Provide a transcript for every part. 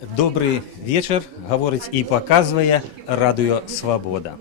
Добрый вечер, говорить и показывая радио «Свобода».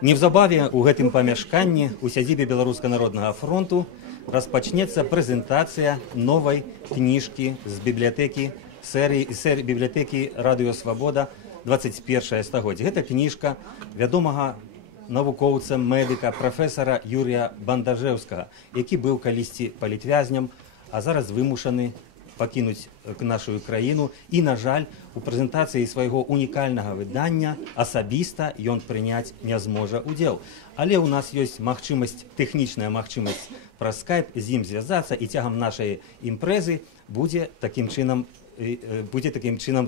Неўзабаве у гэтым памяшканні у сядзібе Беларускага народнага фронту распачнецца прэзентацыя новай кніжкі з бібліятэкі серыі бібліятэкі радыё «Свобода» 21 стагоддзе. Гэта кніжка вядомага навукоўца, медыка, прафесара Юрія Бандажэўскага, які быў калісьці палітвязням, а зараз вымушаны пакінуць нашу краіну. І, на жаль, у прэзентацыі свайго унікальнага выдання асабіста ён прыняць не зможа ўдзел. Але ў нас ёсць магчымасць, тэхнічная магчымасць праз скайп з ім звязацца, і цягам нашай імпрэзы будзе такім чынам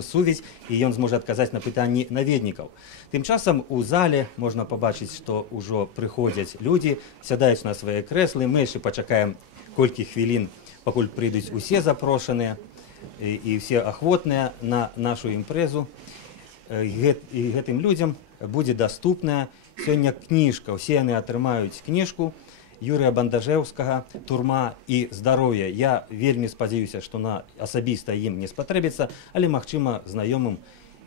сувязь, і ён зможа адказаць на пытанні наведнікаў. Тым часам у зале можна пабачыць, што ўжо прыходзяць людзі, сядаюць на свае крэслы. Мы яшчэ пачакаем колькі хвілін, пакуль прыйдуць усе запрошаныя і ўсе ахвотныя на нашу імпрэзу. І гэтым людзям будзе даступная сёння кніжка. Усе яны атрымаюць кніжку Юрія Бандажэўскага «Турма і здароўе». Я вельмі спадзяюся, што на асабіста ім не спатрэбіцца, але, магчыма, знаёмым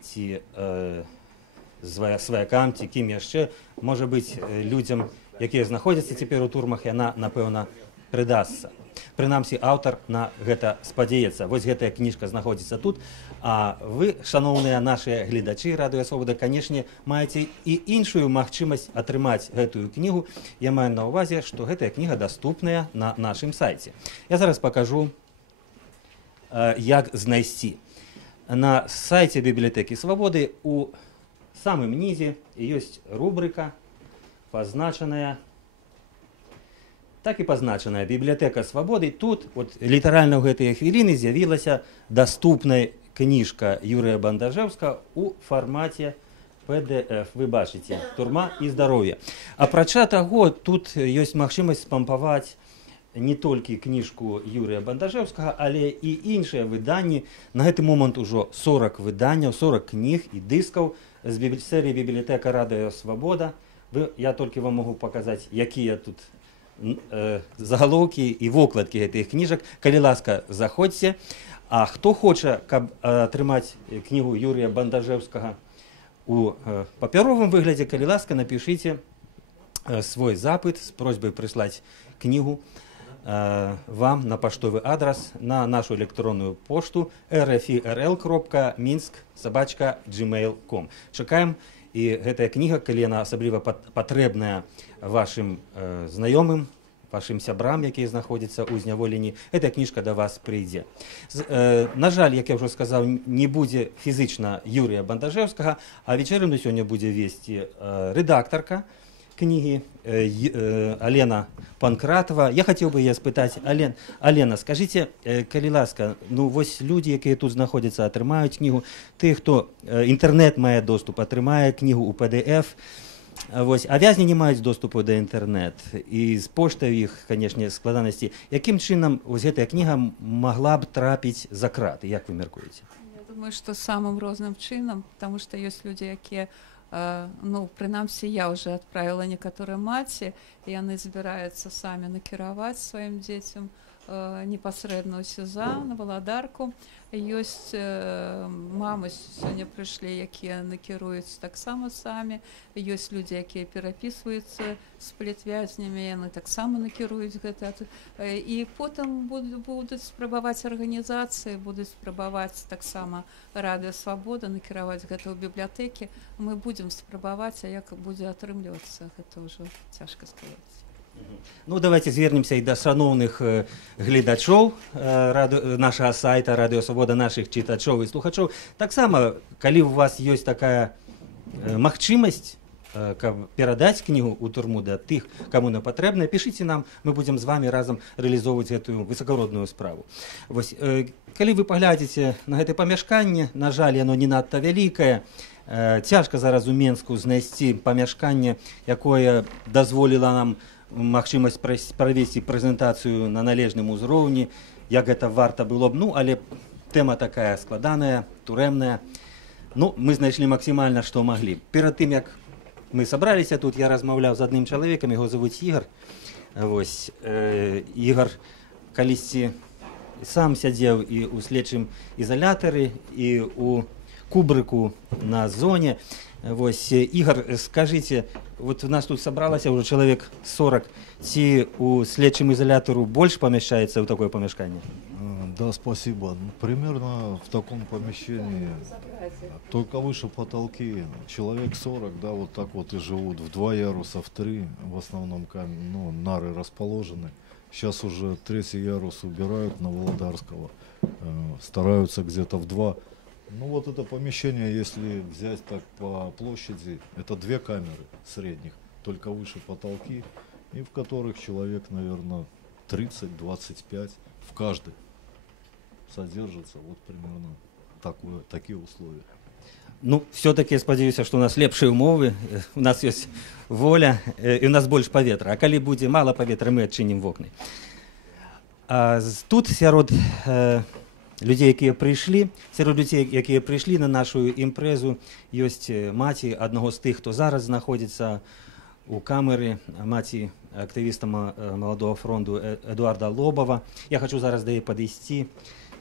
ці сваякам, ці кім яшчэ, можа быць, людзям, якія знаходзяцца цяпер у турмах, яна, напэўна, прыдасца. Прынамсі, аўтар на гэта спадзяецца. Вось гэтая кніжка знаходзіцца тут. А вы, шаноўныя нашыя гледачы радыё «Свобода», канешне, маеце і іншую магчымасць атрымаць гэтую кнігу. Я маю на ўвазе, што гэтая кніга даступная на нашым сайце. Я зараз пакажу, як знайсці. На сайце бібліятэкі «Свободы» у самым нізе ёсць рубрыка, пазначаная, так і пазначаная «Бібліятэка Свободы». Тут літаральна ў гэтыя хвіліны з'явілася даступная кніжка Юрія Бандажэўскага у фармаце PDF. Вы бачыце, «Турма і здароўе». Апрача таго, тут ёсць магчымасць спампаваць не толькі кніжку Юрія Бандажэўскага, але і іншыя выданні. На гэты момант ужо 40 выданняў, 40 кніг і дыскаў з серыі «Бібліятэка радыё Свобода». Я толькі вам могу паказаць, якія тут загалоўкі і вокладкі гэтых кніжак. Калі ласка, заходзьце. А хто хоча, каб атрымаць кнігу Юрія Бандажэўскага у папяровым выглядзе, калі ласка, напішыце свой запыт з просьбай прыслаць кнігу вам на паштовы адрас, на нашу электронную пошту rfirl.minsk@gmail.com. Чакаем. І гэтая кніга, калі яна асабліва патрэбная вашым знаёмым, вашым сябрам, якія знаходзяцца ў зняволенні, гэтая кніжка да вас прыйдзе. На жаль, як я ўжо сказаў, не будзе фізычна Юрія Бандажэўскага, а вечерыну сёння будзе весці рэдактарка кнігі Алена Панкратова. Я хацеў бы спытаць, Алена, скажыце, калі ласка, ну вось людзі, якія тут знаходзяцца, атрымаюць кнігу, ты, хто інтэрнэт мае доступ, атрымае кнігу ў PDF, вось, а вязні не маюць доступу да інтэрнэт, і з поштаю іх, канешне, складанасці. Якім чынам вось гэтая кніга магла б трапіць за краты, як вы мяркуеце? Я думаю, што самым розным чынам, таму што ёсць людзі, якія ну, прынамсі, я ўжо адправіла некаторыя маці, і яны збіраюцца самі накіраваць сваім дзецям непасрэдна ў СІЗА, на валадарку. Ёсць мамы сёння прыйшлі, якія накіруюць таксама самі. Ёсць людзі, якія перапісваюцца з палітвязнямі, яны таксама накіруюць гэта. І потым будуць спрабаваць арганізацыі, будуць спрабаваць таксама радыё «Свобода» накіраваць гэта ў бібліятэкі. Мы будзем спрабаваць, а як будзе атрымлівацца, гэта ўжо цяжка сказаць. Ну, давайте звернемся і да шаноўных гледачоў нашага сайта радыё «Свобода», нашых чытачоў і слухачоў. Таксама, калі у вас ёсць такая магчымасць, каб перадаць кнігу ў турму да тых, каму на патрэбна, пішыце нам, мы будзем з вами разам рэалізоўваць гэтую высакародную справу. Вось, калі вы паглядзіце на гэтае памяшканне, на жаль, яно не надта вялікае, цяжка зараз у Менску знайсці памяшканне, якое дазволіла нам магчымасць правесці прэзентацыю на належным узроўні, як гэта варта было б. Ну, але тэма такая складаная, турэмная. Ну, мы знайшлі максімальна, што маглі. Перад тым, як мы сабраліся тут, я размаўляў з адным чалавекам, яго завуць Ігар. Вось, Ігар калісьці сам сядзеў і ў следчым ізалятары, і ў кубрыку на зоне. Вось, Ігор, скажите, вот у нас тут собралось уже человек 40, ці у следчым изолятору больше помещается в такое помещение? Да, спасибо. Примерно в таком помещении, только выше потолки, человек 40, да, вот так вот и живут, в 2 яруса, в 3, в основном нары расположены. Сейчас уже 3-й ярус убирают на Володарского, стараются где-то в 2. Ну вот это помещение, если взять так по площади, это 2 камеры средних, только выше потолки, и в которых человек, наверное, 30-25 в каждой содержится. Вот примерно такие условия. Ну, все-таки спадзяюся, что у нас лепшие умовы, у нас есть воля, и у нас больше паветра. А калі будзе мало паветра, мы адчынім вокны. Тут сярод людей, якія прыйшлі, сярод людзей, якія прыйшлі на нашу імпрэзу, ёсць маці аднаго з тых, хто зараз знаходзіцца у камеры, маці актывіста Маладога фронту Эдуарда Лобова. Я хочу зараз да яе падысці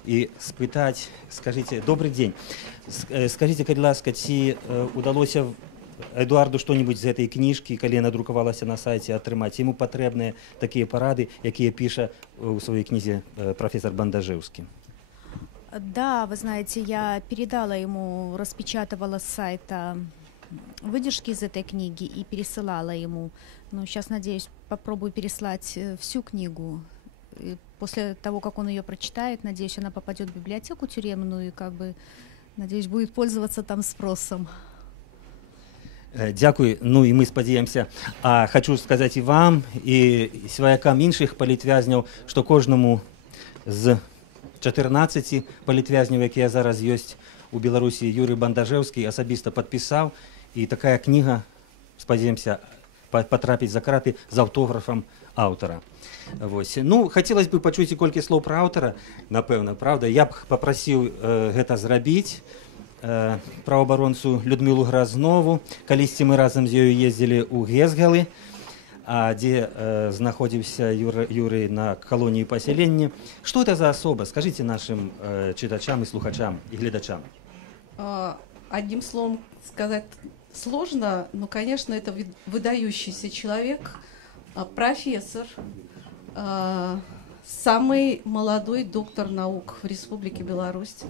и спытать, скажите, добрый день, скажите, калі ласка, ці удалося Эдуарду что-нибудь з этой книжки, калі яна друкавалася на сайте, атрымаць? Ему патрэбныя такие парады, якія піша у своей книзе профессор Бандажевский. Да, вы знаете, я передала ему, распечатывала с сайта выдержки из этой книги и пересылала ему. Ну, сейчас, надеюсь, попробую переслать всю книгу. И после того, как он ее прочитает, надеюсь, она попадет в библиотеку тюремную и, надеюсь, будет пользоваться там спросом. Дякую. Ну і ми спадзяемся. А хочу сказаць і вам, і сваякам іншых палітвязняў, што кожнаму з 14 палітвязняў, якія зараз ёсць у Беларусі, Юрый Бандажевскі асабіста падпісаў, і такая кніга, спадзяемся, патрапіць за краты з аўтографам аўтара. Вось. Ну, хацелось бы пачуць і колькі слоў пра аўтара, напэўна, правда. Я б папрасіў гэта зрабіць праваабаронцу Людмілу Гразнову. Калісьці мы разам з ёю ездзілі ў Гезгалы, дзе знаходзіўся Юрый на калоніі пасялення. Што это за асоба? Скажите нашим читачам и слухачам, и глядачам. Одним словом сказать сложно, но, конечно, это выдающийся человек, профессор, самый молодой доктор наук в Республике Беларусь,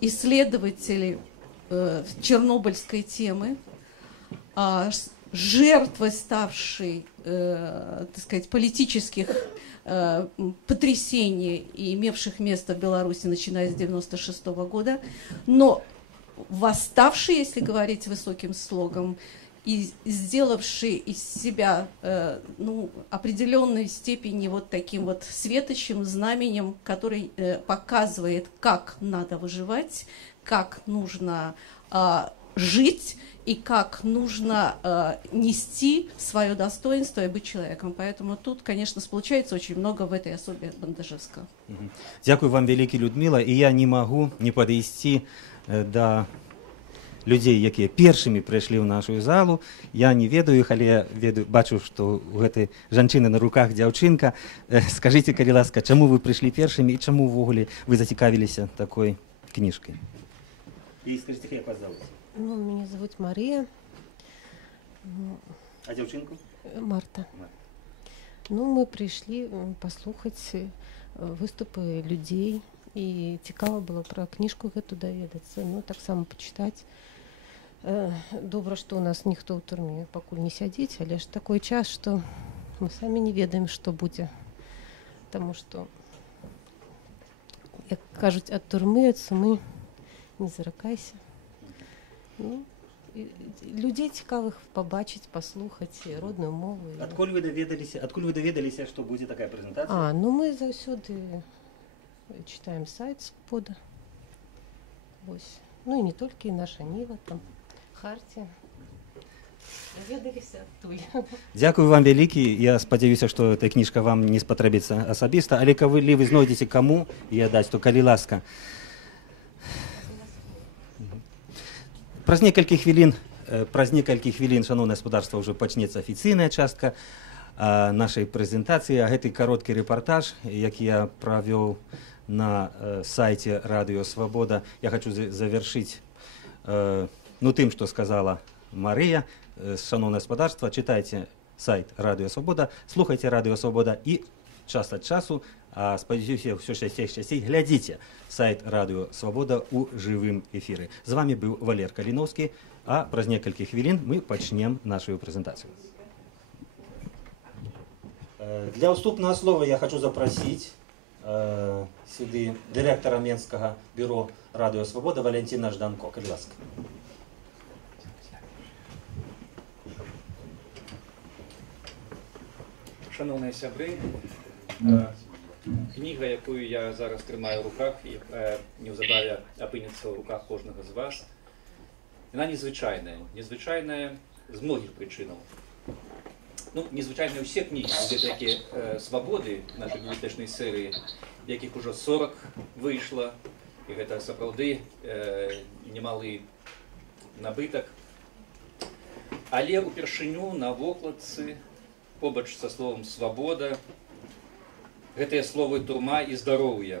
исследователь чернобыльской темы, жертвой ставшей, так сказать, политических потрясений, имевших место в Беларуси, начиная с 1996 года, но восставший, если говорить высоким слогом, и сделавший из себя определенной степени вот таким вот светочем, знаменем, который показывает, как надо выживать, как нужно жить и как нужно нести свое достоинство и быть человеком. Поэтому тут, конечно, получается очень много в этой особе Бандажевского. Дякую вам, вялікі Людмила, і я не могу не падысці да людзей, якія першымі прыйшлі ў нашу залу. Я не ведаю іх, але я бачу, што у гэтай жанчыны на руках дзяўчынка. Скажите, калі ласка, чаму вы прыйшлі першымі і чаму ўвогуле вы зацікавіліся такой кніжкай? І скажите, як вас зовут? Ну, меня зовут Мария. А дзяўчынку? Марта. Ну, мы пришли послухаць выступы людей, и цікава было про книжку гэту даведацца, ну, таксама почитать. Добра, что у нас ніхто ў турме пакуль не сядзіць, але ж такой час, что мы сами не ведаем, что будзе. Потому что, як кажуць, ад турмы, ад сумы не заракайся. Ну, людей цікавых побачить, послухаць родную мову. Адкуль вы даведаліся, што будзе такая прэзентацыя? Ну мы заўсёды читаем сайт Свобода. Вось. Ну и не только, и наша Нива, там, Хартия. Даведаліся адтуль. Дякую вам вялікі. Я спадзяюся, што эта кніжка вам не спатрэбіцца асабіста, але калі вы знойдзеце каму і аддаць, то калі ласка. Праз некалькі хвілін, шаноўнае гаспадарства, ўжо пачнецца афіцыйная частка нашай прэзентацыі. А гэты кароткі рэпартаж, які я правёў на сайце Радыё Свабода, я хочу завершыць тым, што сказала Марыя. Шановне господарство, читайте сайт Радіо Свобода, слухайте Радіо Свобода і час від часу, а сподіваюся, все частей глядите сайт Радіо Свобода у живым ефірі. З вами був Валер Каліновський, а праз некалькі хвілін ми почнемо нашу презентацію. Для уступного слова я хочу запросить сюди директора Менського бюро Радіо Свобода Валентина Жданко. Будь ласка. Шановні сябри, книга, яку я зараз тримаю в руках, і неўзабаве апынецца ў руках кожнага з вас, яна незвычайная. Незвычайная з многіх прычынаў. Незвычайныя ўсе кнігі, бібліятэкі свабоды нашай бібліятэчнай серыі, якіх ужо 40 выйшла, і гэта сапраўды немалы набытак. Але упершыню на вокладцы побач са словом «свабода» гэтыя словы «турма» і «здароўе».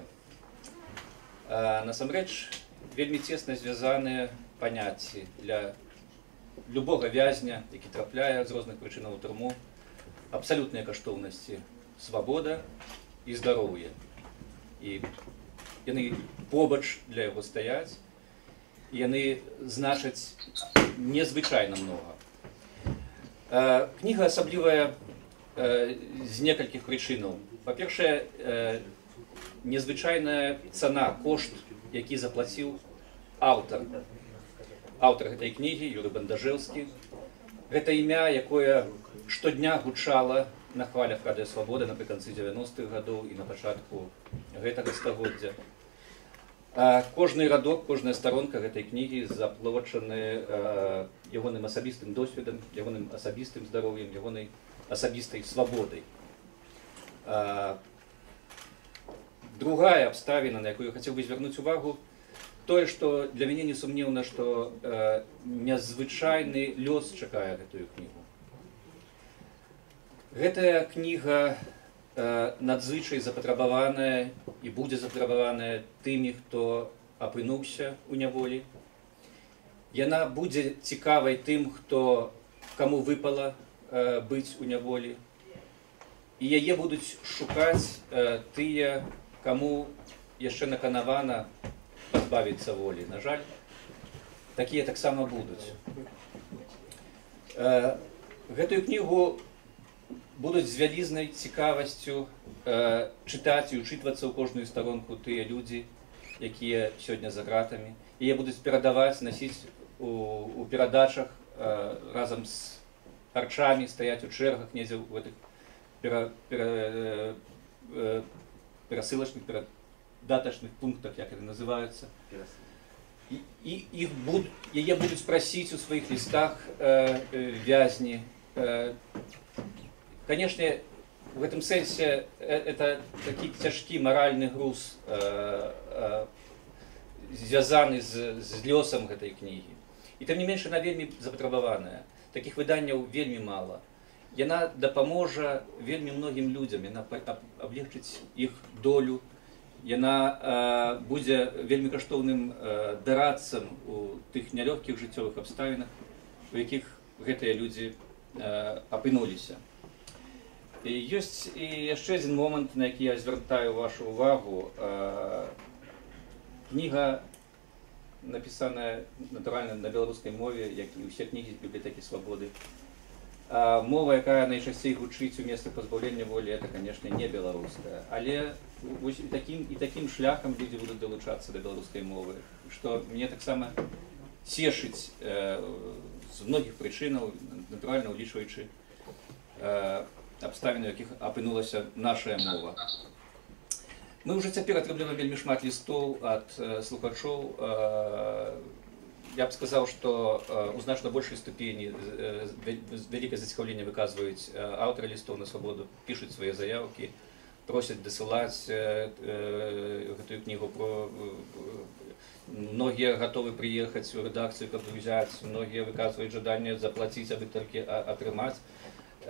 Насамрэч, вельмі цесна звязаныя паняцці для любога вязня, які трапляе з розных прычынаў у турму, абсалютныя каштоўнасці свабода і здароўе. І яны побач для яго стаяць, і яны значаць незвычайна многа. Кніга асаблівая з некалькіх прычынаў. Па-першае, незвычайная цана, кошт, які заплаціў аўтар. Аўтар гэтай кнігі, Юрый Бандажэўскі. Гэта імя, якое штодня гучала на хвалях Радыё Свабода напрыканцы 90-х гадоў і на пачатку гэтага стагоддзя. Кожны радок, кожная старонка гэтай кнігі заплочаны ягоным асабістым досведам, ягоным асабістым здароўем, ягонай асабістай свабодай. Другая абставіна, на якую я хацеў бы звярнуць увагу, тое, што для мяне несумнеўна, што незвычайны лёс чакае гэтую кнігу. Гэтая кніга надзвычай запатрабаваная і будзе запатрабаваная тымі, хто апынуўся ў няволі. Яна будзе цікавай тым, каму выпала быць у няволі. І яе будуць шукаць тыя, каму яшчэ наканавана пазбавіцца волі. На жаль, такія таксама будуць. Гэтую кнігу будуць з вялізнай цікавасцю чытаць і ўчытвацца ў кожную старонку тыя людзі, якія сёння за гратамі. Яе будуць перадаваць, насіць у перадачах разам з харчамі, стаяць у чэргах недзе ў гэтых перасылачных, перадатачных пунктах, як яны называюцца. І яе будуць прасіць у сваіх лістах вязні. Конечно, в этом сенсе это такі цяжкі маральны груз, звязаны з лёсам гэтай кнігі. І тым не менш, яна вельмі запатрабаваная. Такіх выданняў вельмі мала. Яна дапаможа вельмі многім людзям, яна аблегчыць іх долю, яна будзе вельмі каштоўным дарадцам у тых нялёгкіх жыццёвых абставінах, у якіх гэтыя людзі апынуліся. І ёсць і яшчэ адзін момант, на які я звяртаю вашу увагу. Кніга напісаная, натуральна, на беларускай мове, як і ўсе кнігі з бібліятэкі свабоды. Мова, якая найчасцей гучыць у месцах пазбаўлення волі, это, конечно, не беларуская. Але і такім шляхам людзі будуць далучацца да беларускай мовы, што мне таксама цешыць з многіх прычынаў, натуральна, улічваючы абставіны, у якіх апынулася наша мова. Мы ўжо цяпер атрымліваем вельмі шмат лістоў ад слухачоў. Я б сказаў, што у значна большай ступені вялікае зацікаўленне выказваюць аўтары лістоў на свабоду, пішуць свае заяўкі, просяць дасылаць гэтую кнігу. Многія гатовы прыехаць у рэдакцыю, каб узяць, многія выказваюць жаданне заплаціць, абы толькі атрымаць.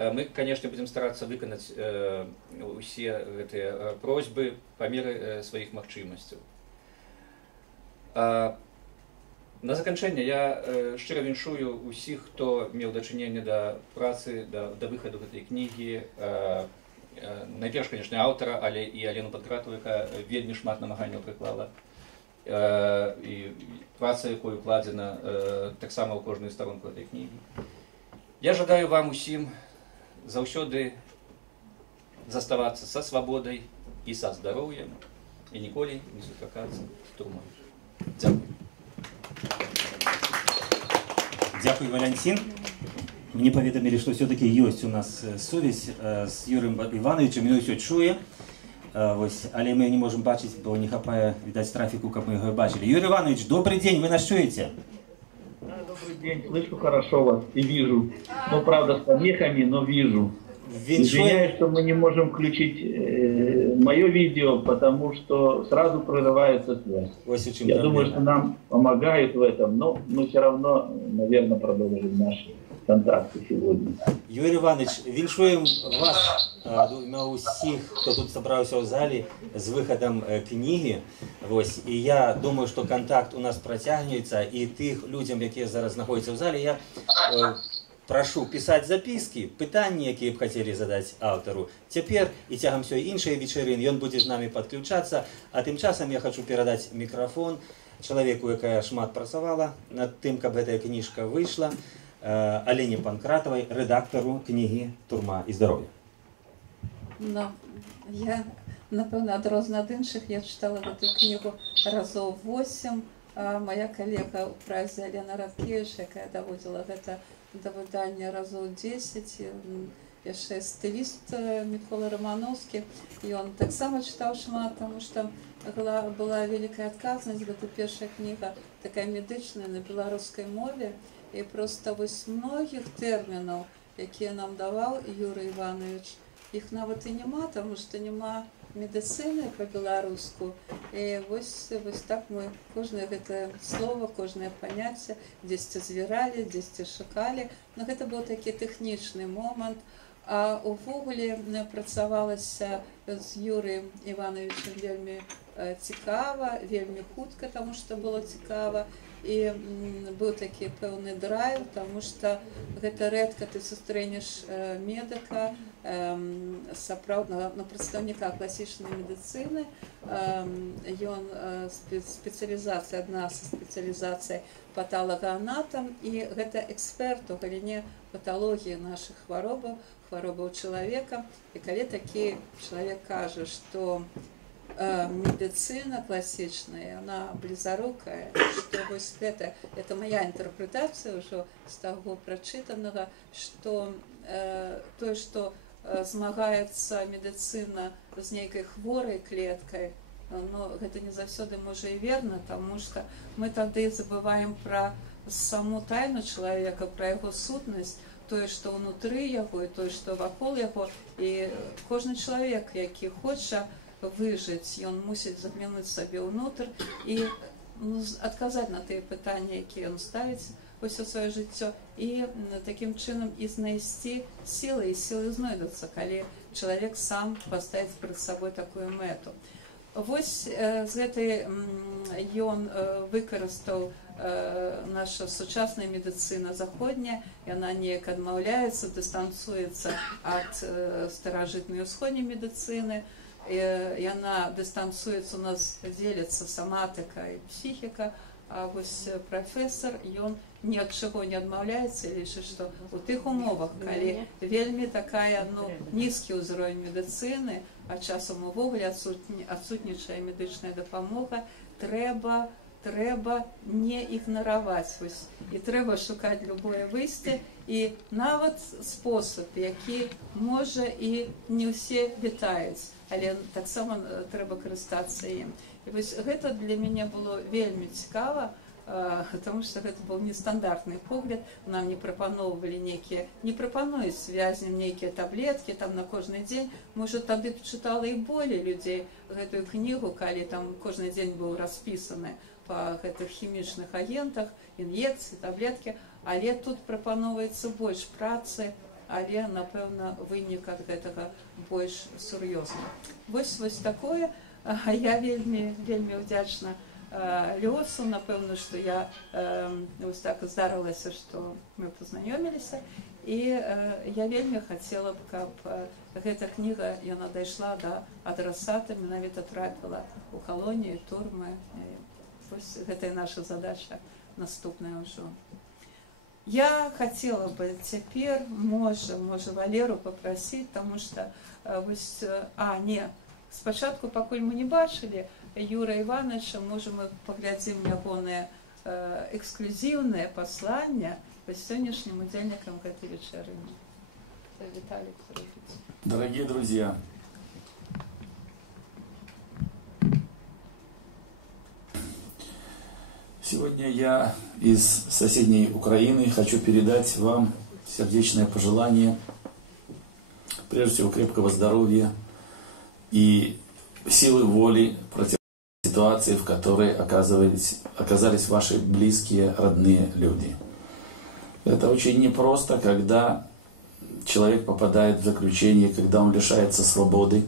мы, конечно, будем стараться выканаць усе гэтыя просьбы по меры сваіх магчымасцяў. На заканчэнне я шчыра віншую усіх, хто меў дачыненне да працы, да выхаду гэтай кнігі. Найперш, конечно, аўтара, але і Алену Панкратаву, якая вельмі шмат намаганняў прыклала. І праца, якой укладзена таксама ў кожную старонку гэтай кнігі. Я жадаю вам усім заўсёды заставацца са свабодай і са здароўем і ніколі не сустракацца з турмой. Дзякуй. Дзякуй, Валянцін. Мне паведамілі, што все-таки ёсць у нас сувязь з Юрыем Івановичем, ён ўсё чуе. Але мы не можем бачыць, бо не хапае, відаць, трафіку, каб мы яго бачылі. Юрий Иванович, добрый день, вы нас чуете? Да, добрый день, слышу хорошо вас и вижу. Ну, правда, с помехами, но вижу. Извиняюсь, что мы не можем включить мое видео, потому что сразу прерывается связь. Я думаю, что нам помогают в этом, но мы все равно, наверное, продолжим наши контакты сегодня. Юрий Иванович, віншуем вас, усіх, хто тут собрался в зале з выходом книги. И я думаю, что контакт у нас протягнется, и тых людям, які зараз знаходяться в зале, я прошу писать записки, питання, які б хотели задать автору. Теперь и тягом всей іншої вечерин, он будет с нами подключаться, а тем часом я хочу передать микрофон человеку, яка шмат працавала над тем, каб эта книжка вышла, Алене Панкратовой, редактору книги «Турма и здоровье». Ну, я, напевно, адрознна ад іншых, я читала эту книгу разоў 8, а моя коллега у празе Алена Радкевич, якая даводила гэта до выдання разоў 10, яшчэ стыліст Мікола Романовскі, і он таксама чытаў шмат, тому што была вялікая адказнасць, гэта першая кніга такая медычная на беларускай мове. І просто вось многіх тэрмінаў, якія нам даваў Юрий Иванович, іх нават і няма, тому што няма медыцыны па-беларуску. І вось так мы кожнае гэтае слово, кожнае паняцце дзесьці звіралі, дзесьці шукалі. Но гэта быў такі тэхнічны момант. А увогуле працавалася з Юрыем Івановичем вельмі цікава, вельмі хутка, таму што было цікава. І быў такі пэўны драйв, таму што гэта рэдка ты сустрэнеш медыка, сапраўднага прадстаўніка класічнай медыцыны. Ён спецыялізацыя, адна са спецыялізацый патолагоанатам, і гэта эксперт у галіне паталогіі нашых хваробаў, хваробаў чалавека. І калі такі чалавек кажа, што медицина классичная, она близорукая, что вось это моя интерпретация уже с того прочитанного, что то, что змагаецца медицина з нейкай хворай клеткай, но гэта не заўсёды можа і верна, тому что мы тады забываем про саму тайну человека, про яго сутнасць, тое, што ўнутры яго, і тое, што вакол яго, і кожны чалавек, які хоча выжыць, ён мусіць заглянуць сабе ўнутр і адказаць на тыя пытанні, якія ён ставіць усё сваё жыццё, і такім чынам і знайсці сілы, і сілы знойдуцца, калі чалавек сам паставіць перад сабой такую мэту. Вось з гэтай ён выкарыстаў наша сучасная медыцына заходняя, яна неяк адмаўляецца, дыстанцуецца ад старажытнай усходняй медыцыны, яна дыстанцуецца, у нас дзеліцца соматыка і псіхіка, а вось прафесор, ён ні ад чаго не адмаўляецца, лічыць, што ў тых умовах, калі вельмі такая нізкі ўзровень медыцыны, а часам увогуле адсутнічае медычная дапамога, трэба не ігнараваць, і трэба шукаць любое выйсце, і нават спосаб, які можа і не ўсе вітаюць, але таксама трэба карыстацца ім. І вось гэта для мяне было вельмі цікава, потому что гэта быў нестандартны погляд, нам не прапаноўвалі нейкія, не прапануюць вязням нейкія таблеткі там на кожны дзень. Можа, тады чытала і болей людзей гэтую кнігу, калі там кожны дзень быў распісаны па гэтых хімічных агентах, ін'екцыі, таблеткі, але тут прапаноўваецца больш працы але, напэўна, вынік ад гэтага больш сур'ёзны. Вось такое. Я вельмі ўдзячна лёсу, напэўна, што я вось так здарылася, што мы пазнаёміліся, і я вельмі хацела б, каб гэта кніга, яна дайшла да адрасата, менавіта трапіла ў калоніі, турмы. Вось гэта і наша задача наступная ўжо. Я хотела бы теперь, можа Валеру попросить, потому что спочатку, пакуль мы не бачили Юра Ивановича, можем мы поглядим ягоныя эксклюзивные послания по сегодняшним удельникам этой вечерыни. Виталий, дорогие друзья, сегодня я из соседней Украины хочу передать вам сердечное пожелание, прежде всего крепкого здоровья и силы воли против ситуации, в которой оказались ваши близкие, родные люди. Это очень непросто, когда человек попадает в заключение, когда он лишается свободы.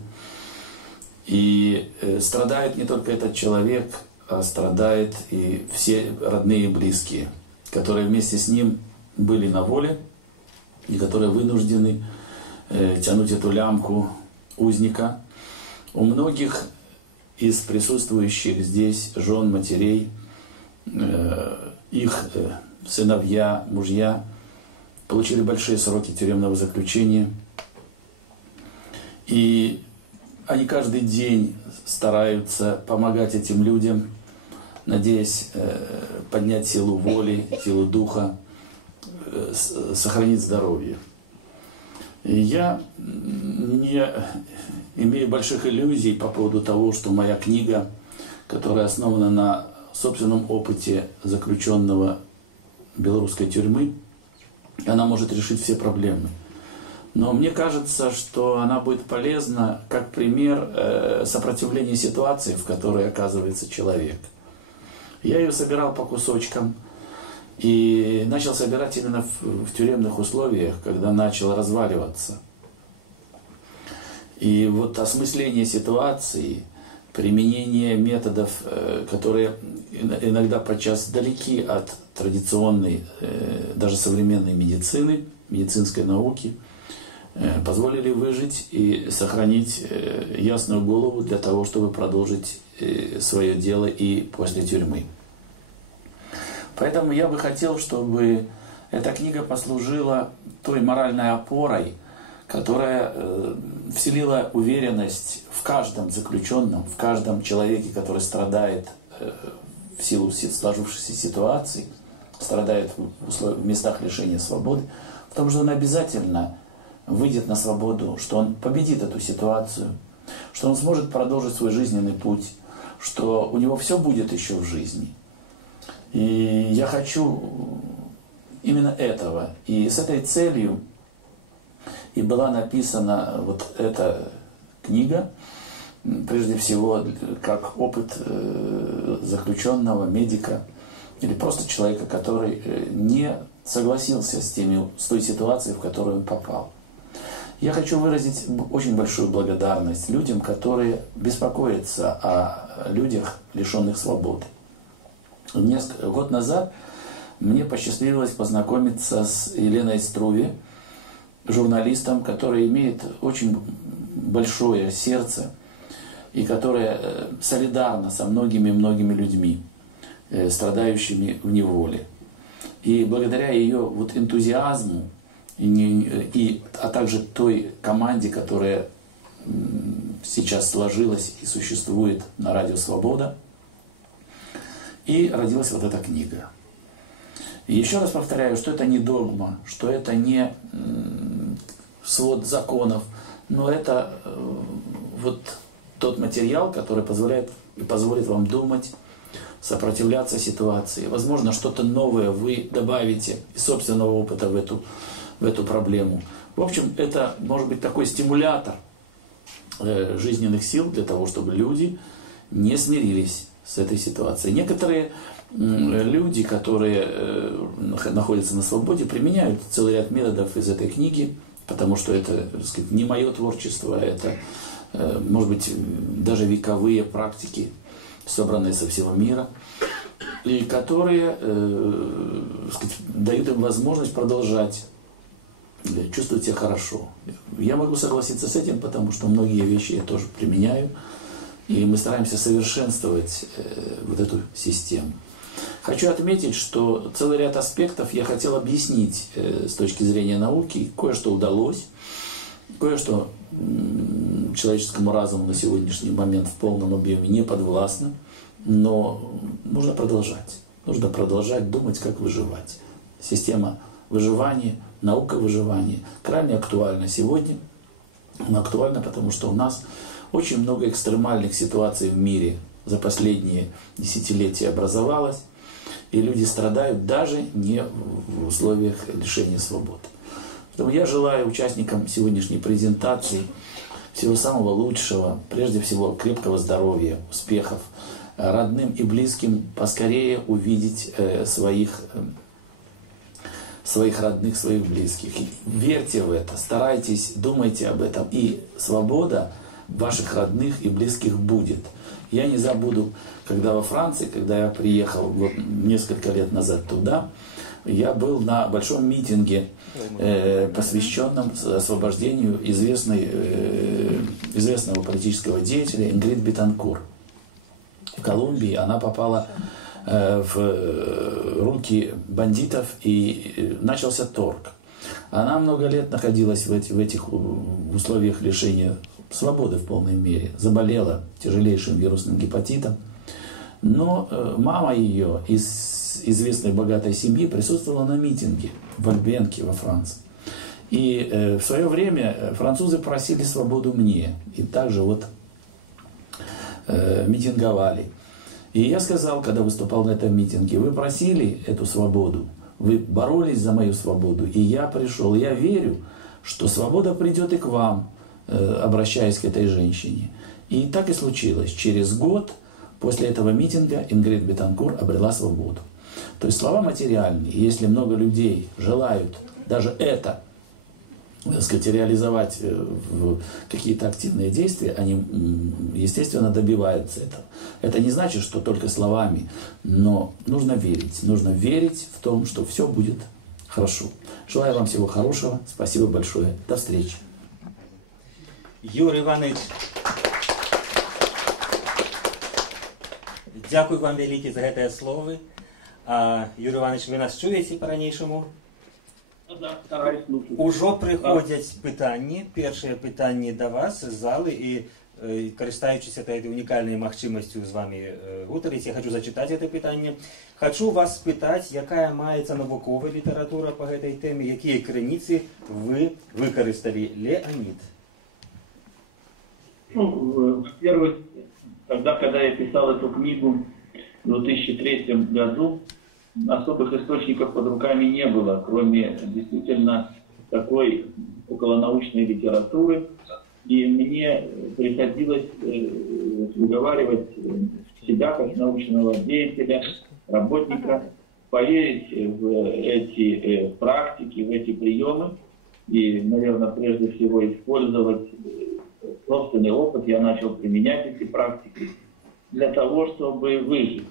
И страдает не только этот человек, а страдают и все родные и близкие, которые вместе с ним были на воле и которые вынуждены тянуть эту лямку узника. У многих из присутствующих здесь жен, матерей, их сыновья, мужья получили большие сроки тюремного заключения. И они каждый день стараются помогать этим людям, надеясь поднять силу воли, силу духа, сохранить здоровье. И я не имею больших иллюзий по поводу того, что моя книга, которая основана на собственном опыте заключенного белорусской тюрьмы, она может решить все проблемы. Но мне кажется, что она будет полезна как пример сопротивления ситуации, в которой оказывается человек. Я ее собирал по кусочкам и начал собирать именно в тюремных условиях, когда начал разваливаться. И вот осмысление ситуации, применение методов, которые иногда подчас далеки от традиционной, даже современной медицины, медицинской науки, позволили выжить и сохранить ясную голову для того, чтобы продолжить свое дело и после тюрьмы. Поэтому я бы хотел, чтобы эта книга послужила той моральной опорой, которая вселила уверенность в каждом заключенном, в каждом человеке, который страдает в силу сложившейся ситуации, страдает в местах лишения свободы, в том, что он обязательно выйдет на свободу, что он победит эту ситуацию, что он сможет продолжить свой жизненный путь, что у него все будет еще в жизни. И я хочу именно этого. И с этой целью и была написана вот эта книга, прежде всего, как опыт заключенного, медика или просто человека, который не согласился с той ситуацией, в которую он попал. Я хочу выразить очень большую благодарность людям, которые беспокоятся о людях, лишенных свободы. Год назад мне посчастливилось познакомиться с Еленой Струве, журналистом, который имеет очень большое сердце и которая солидарна со многими людьми, страдающими в неволе. И благодаря ее вот энтузиазму, а также той команде, которая сейчас сложилась и существует на Радио Свобода, и родилась вот эта книга. И еще раз повторяю, что это не догма, что это не свод законов, но это вот тот материал, который позволит вам думать, сопротивляться ситуации. Возможно, что-то новое вы добавите из собственного опыта в эту проблему. В общем, это может быть такой стимулятор жизненных сил для того, чтобы люди не смирились с этой ситуацией. Некоторые люди, которые находятся на свободе, применяют целый ряд методов из этой книги потому что это, так сказать, не мое творчество, это, может быть, даже вековые практики, собранные со всего мира, и которые, так сказать, дают им возможность продолжать чувствовать себя хорошо. Я могу согласиться с этим, потому что многие вещи я тоже применяю, и мы стараемся совершенствовать вот эту систему. Хочу отметить, что целый ряд аспектов я хотел объяснить с точки зрения науки. Кое-что удалось, кое-что человеческому разуму на сегодняшний момент в полном объеме не подвластно, но нужно продолжать. Нужно продолжать думать, как выживать. Система выживания, наука выживания крайне актуальна сегодня. Она актуальна, потому что у нас очень много экстремальных ситуаций в мире за последние десятилетия образовалось, и люди страдают даже не в условиях лишения свободы. Поэтому я желаю участникам сегодняшней презентации всего самого лучшего, прежде всего крепкого здоровья, успехов, родным и близким поскорее увидеть своих родных, своих близких. Верьте в это, старайтесь, думайте об этом, и свобода ваших родных и близких будет. Я не забуду, когда во Франции, когда я приехал вот несколько лет назад туда, я был на большом митинге, посвященном освобождению известного политического деятеля Ингрид Бетанкур. В Колумбии она попала в руки бандитов, и начался торг. Она много лет находилась в этих условиях лишения свободы в полной мере, заболела тяжелейшим вирусным гепатитом, но мама ее из известной богатой семьи присутствовала на митинге в Альбенке во Франции. И в свое время французы просили свободу мне, и также вот митинговали. И я сказал, когда выступал на этом митинге: вы просили эту свободу, вы боролись за мою свободу, и я пришел. Я верю, что свобода придет и к вам, обращаясь к этой женщине. И так и случилось. Через год после этого митинга Ингрид Бетанкур обрела свободу. То есть слова материальные. И если много людей желают даже это, так сказать, реализовать в какие-то активные действия, они, естественно, добиваются этого. Это не значит, что только словами, но нужно верить в том, что все будет хорошо. Желаю вам всего хорошего. Спасибо большое. До встречи. Юрій Іванович, дякую вам велике за гэтыя словы. Юрій Іванович, ви нас чуєте по-ранейшаму? Ужо прыходзяць пытанні, першыя пытанні да вас з залы, і карыстаючыся этой унікальнай магчымасцю з вами гутарыць, я хочу зачытаць это пытанне. Хочу вас спытаць, якая маецца навуковая літаратура по гэтай тэме, якія крыніцы вы выкарысталі. Леонид. Ну, во-первых, когда я писал эту книгу в 2003 году, особых источников под руками не было, кроме действительно такой околонаучной литературы. И мне приходилось уговаривать себя, как научного деятеля, работника, поверить в эти практики, в эти приемы. И, наверное, прежде всего использовать собственный опыт. Я начал применять эти практики для того, чтобы выжить.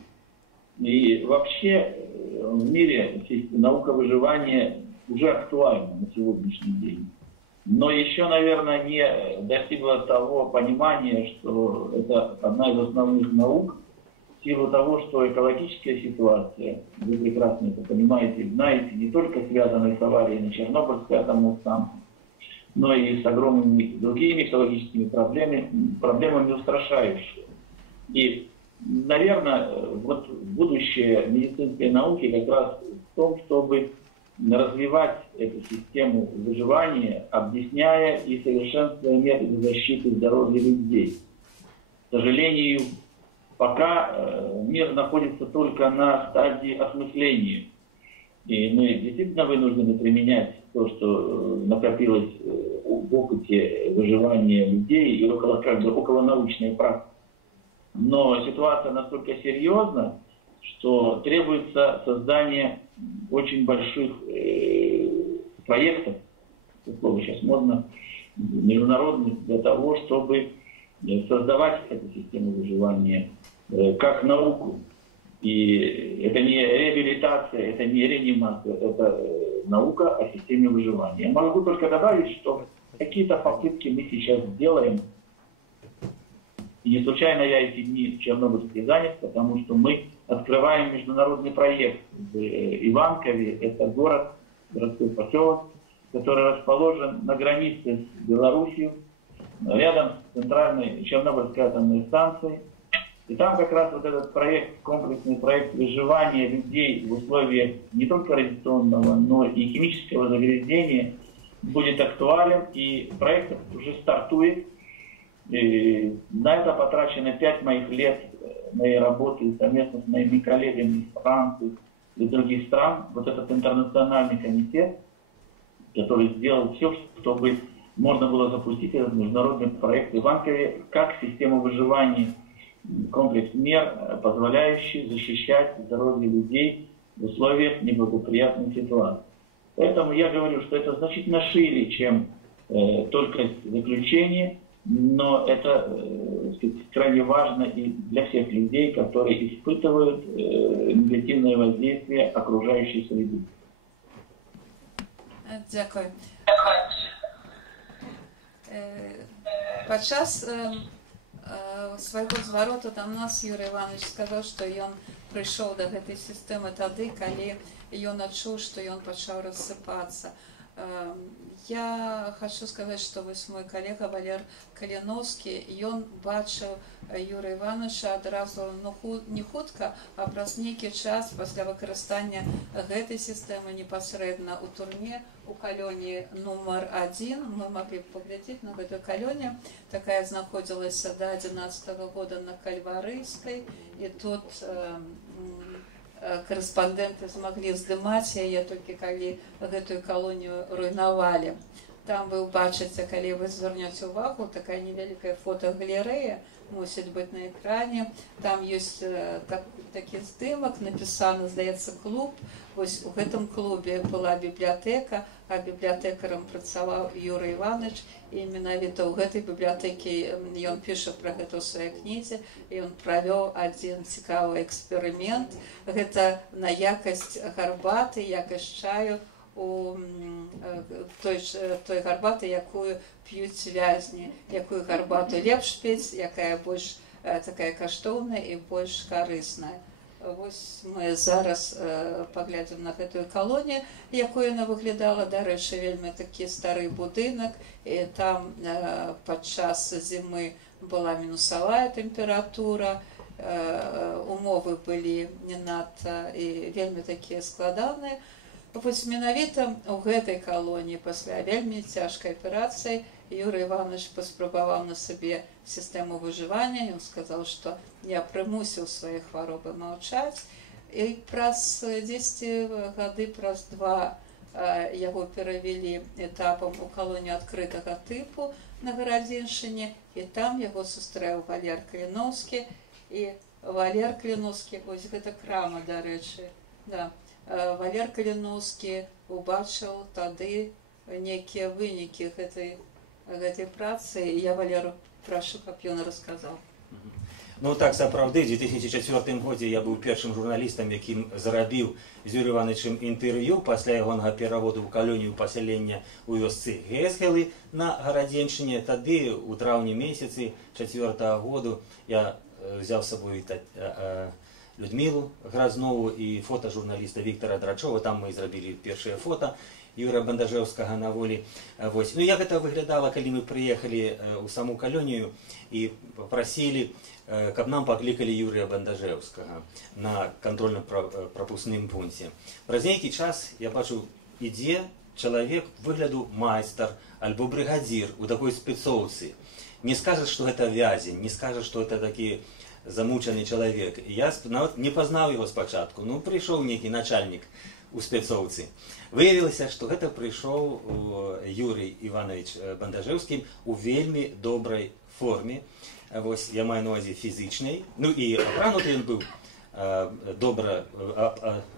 И вообще в мире наука выживания уже актуальна на сегодняшний день. Но еще, наверное, не достигла того понимания, что это одна из основных наук, в силу того, что экологическая ситуация, вы прекрасно это понимаете, знаете, не только связана с аварией на Чернобыльской атомной станции, но и с огромными другими экологическими проблемами устрашающими. И, наверное, вот будущее медицинской науки как раз в том, чтобы развивать эту систему выживания, объясняя и совершенствуя методы защиты здоровья людей. К сожалению, пока мир находится только на стадии осмысления. И мы действительно вынуждены применять то, что накопилось в опыте выживания людей и околонаучной практики. Но ситуация настолько серьезна, что требуется создание очень больших проектов это слово сейчас модно, международных, для того, чтобы создавать эту систему выживания как науку. И это не реабилитация, это не реанимация, это наука о системе выживания. Я могу только добавить, что какие-то попытки мы сейчас делаем. И не случайно я эти дни в Чернобыльске занят, потому что мы открываем международный проект в Иванкове. Это город, городской поселок, который расположен на границе с Белоруссией, рядом с центральной Чернобыльской атомной станцией. И там как раз вот этот проект, комплексный проект выживания людей в условиях не только радиационного, но и химического загрязнения будет актуален. И проект уже стартует. И на это потрачено 5 моих лет моей работы совместно с моими коллегами из Франции и других стран. Вот этот интернациональный комитет, который сделал все, чтобы можно было запустить этот международный проект в Иванкове как систему выживания, комплекс мер, позволяющий защищать здоровье людей в условиях неблагоприятной ситуации. Поэтому я говорю, что это значительно шире, чем только заключение, но это крайне важно и для всех людей, которые испытывают негативное воздействие окружающей среды. Дякую. Падчас свайго звароту да нас Юрий Иванович сказаў, што ён прыйшоў да гэтай сістэмы тады, калі ён адчуў, што ён пачаў рассыпацца. Я хочу сказать, что вось мой коллега Валер Калиновский, ён бачыў Юрия Ивановича адразу не хутка, а праз нейкі час пасля выкарыстання гэтай сістэмы непасрэдна ў турме у калоне нумар 1. Мы могли поглядеть на гэтую калоне. Такая знаходзілася до 11 года на Кальварыйской, и тут корэспандэнты змаглі здымаць яе толькі калі гэтую калонію руйнавалі. Там вы ўбачыце, калі вы звярнёце ўвагу, такая невялікая фотогалерэя мусіць быць на экране. Там ёсць такі здымак, напісаны, здаецца, клуб. Вось у гэтым клубе была бібліятэка, а бібліятэкарам працаваў Юрий Иванович. І менавіта ў гэтай бібліятэкі ён піша пра гэта ў сваёй кнізе, і ён правёў адзін цікавы эксперымент. Гэта на якасць гарбаты, якасць чаю у той гарбаты, якую п'юць вязні, якую гарбату лепш піць, якая больш такая каштоўная і больш карысная. Вось мы зараз паглядзім на гэтую калонію, якую яна выглядала. Дарэчы, вельмі такі стары будынак, і там падчас зімы была мінусавая тэмпература, умовы былі не надта і вельмі такія складаныя. Вось менавіта ў гэтай калоніі пасля вельмі цяжкай аперацыі Юрий Иванович паспрабаваў на сабе сістэму выжывання. Ён сказаў, што я прымусіў свае хваробы маўчаць. І праз 10 гады, праз 2 яго перавялі этапам у калонію адкрытага тыпу на Гарадзіншыне. І там яго сустрэў Валер Каліновскі. І Валер Каліновскі, вось гэта крама, дарэчы, да. Валер Каліновскі убачыў тады нейкія вынікі гэтай працы. Я Валеру прашу, каб ён расказаў. Ну так, сапраўды, у 2004 годзе я быў першым журналістам, якім зарабіў з Юрыем Івановичем інтэрв'ю пасля ягонага пераводу ў калонію пасялення ў вёсцы Гесгелы на Гарадзеншчыне. Тады, у траўні месяцы 2004 году, я взял с собой Людмилу Грознову и фотожурналиста Виктора Драчова. Там мы зрабілі першае фото Юрия Бандажевскага на волі. Вось. Ну, як гэта выглядала, калі мы прыехалі ў саму калонію і попросили, каб нам паклікалі Юрия Бандажевскага на контрольно-пропускным пункце. Праз нейкі час я бачу, ідзе чалавек выгляду майстар альбо брыгадзір у такой спецоўцы. Не скажет, что это вязень, не скажет, что это такі замучаны чалавек. Я нават не пазнаў его спачатку. Ну, прыйшоў нейкі начальнік у спецоўцы. Выявілася, што гэта прыйшоў Юрий Иванович Бандажевскі у вельмі добрай форме. Вось, я маю на увазе фізычнай. Ну і апрануты ён быў добра,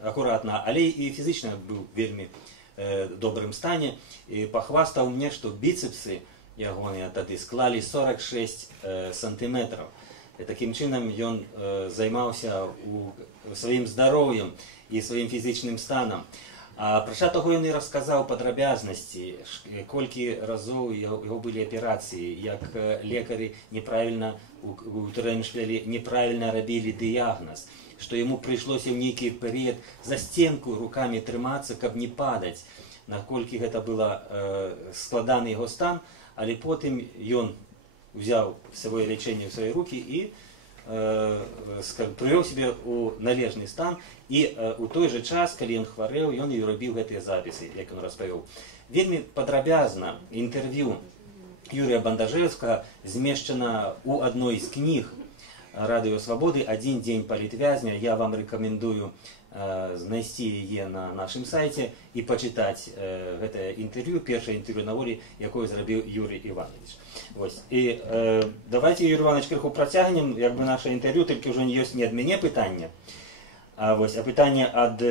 акуратна, але і фізычна быў вельмі добрым стане, и похвастал мне, что бицепсы ягоныя тады склали 46 сантиметров. И таким чином он займался своим здоровьем и своим физичным станом. А праша того ён і расказаў падрабязнасці, колькі разоў яго былі аперацыі, як лекары неправільна утараншлялі, неправільна рабілі дыягназ, што яму прыйшлося ў нейкі перыяд за сценку рукамі трымацца, каб не падаць, наколькі гэта была складаны яго стан, але потым ён узяў сваё лячэнне ў свае рукі і прывёў себе у належны стан, і у той же час, калі ён хварэў, ён і робіў гэтыя запісы, як ён распавёў. Вельмі падрабязна інтэрв'ю Юрія Бандажэўскага змешчана ў адной з кніг Радыё Свабоды «Адзін дзень палітвязня». Я вам рэкамендую знайсці яе на нашым сайце і пачытаць гэтае інтэрв'ю, першае інтэрв'ю на волі, якое зрабіў Юрій Іванович. І давайте, Юрій Іванович, крыху працягнем, як бы наше інтэрв'ю, толькі ўжо ёсць не ад мяне пытанне, а пытанне ад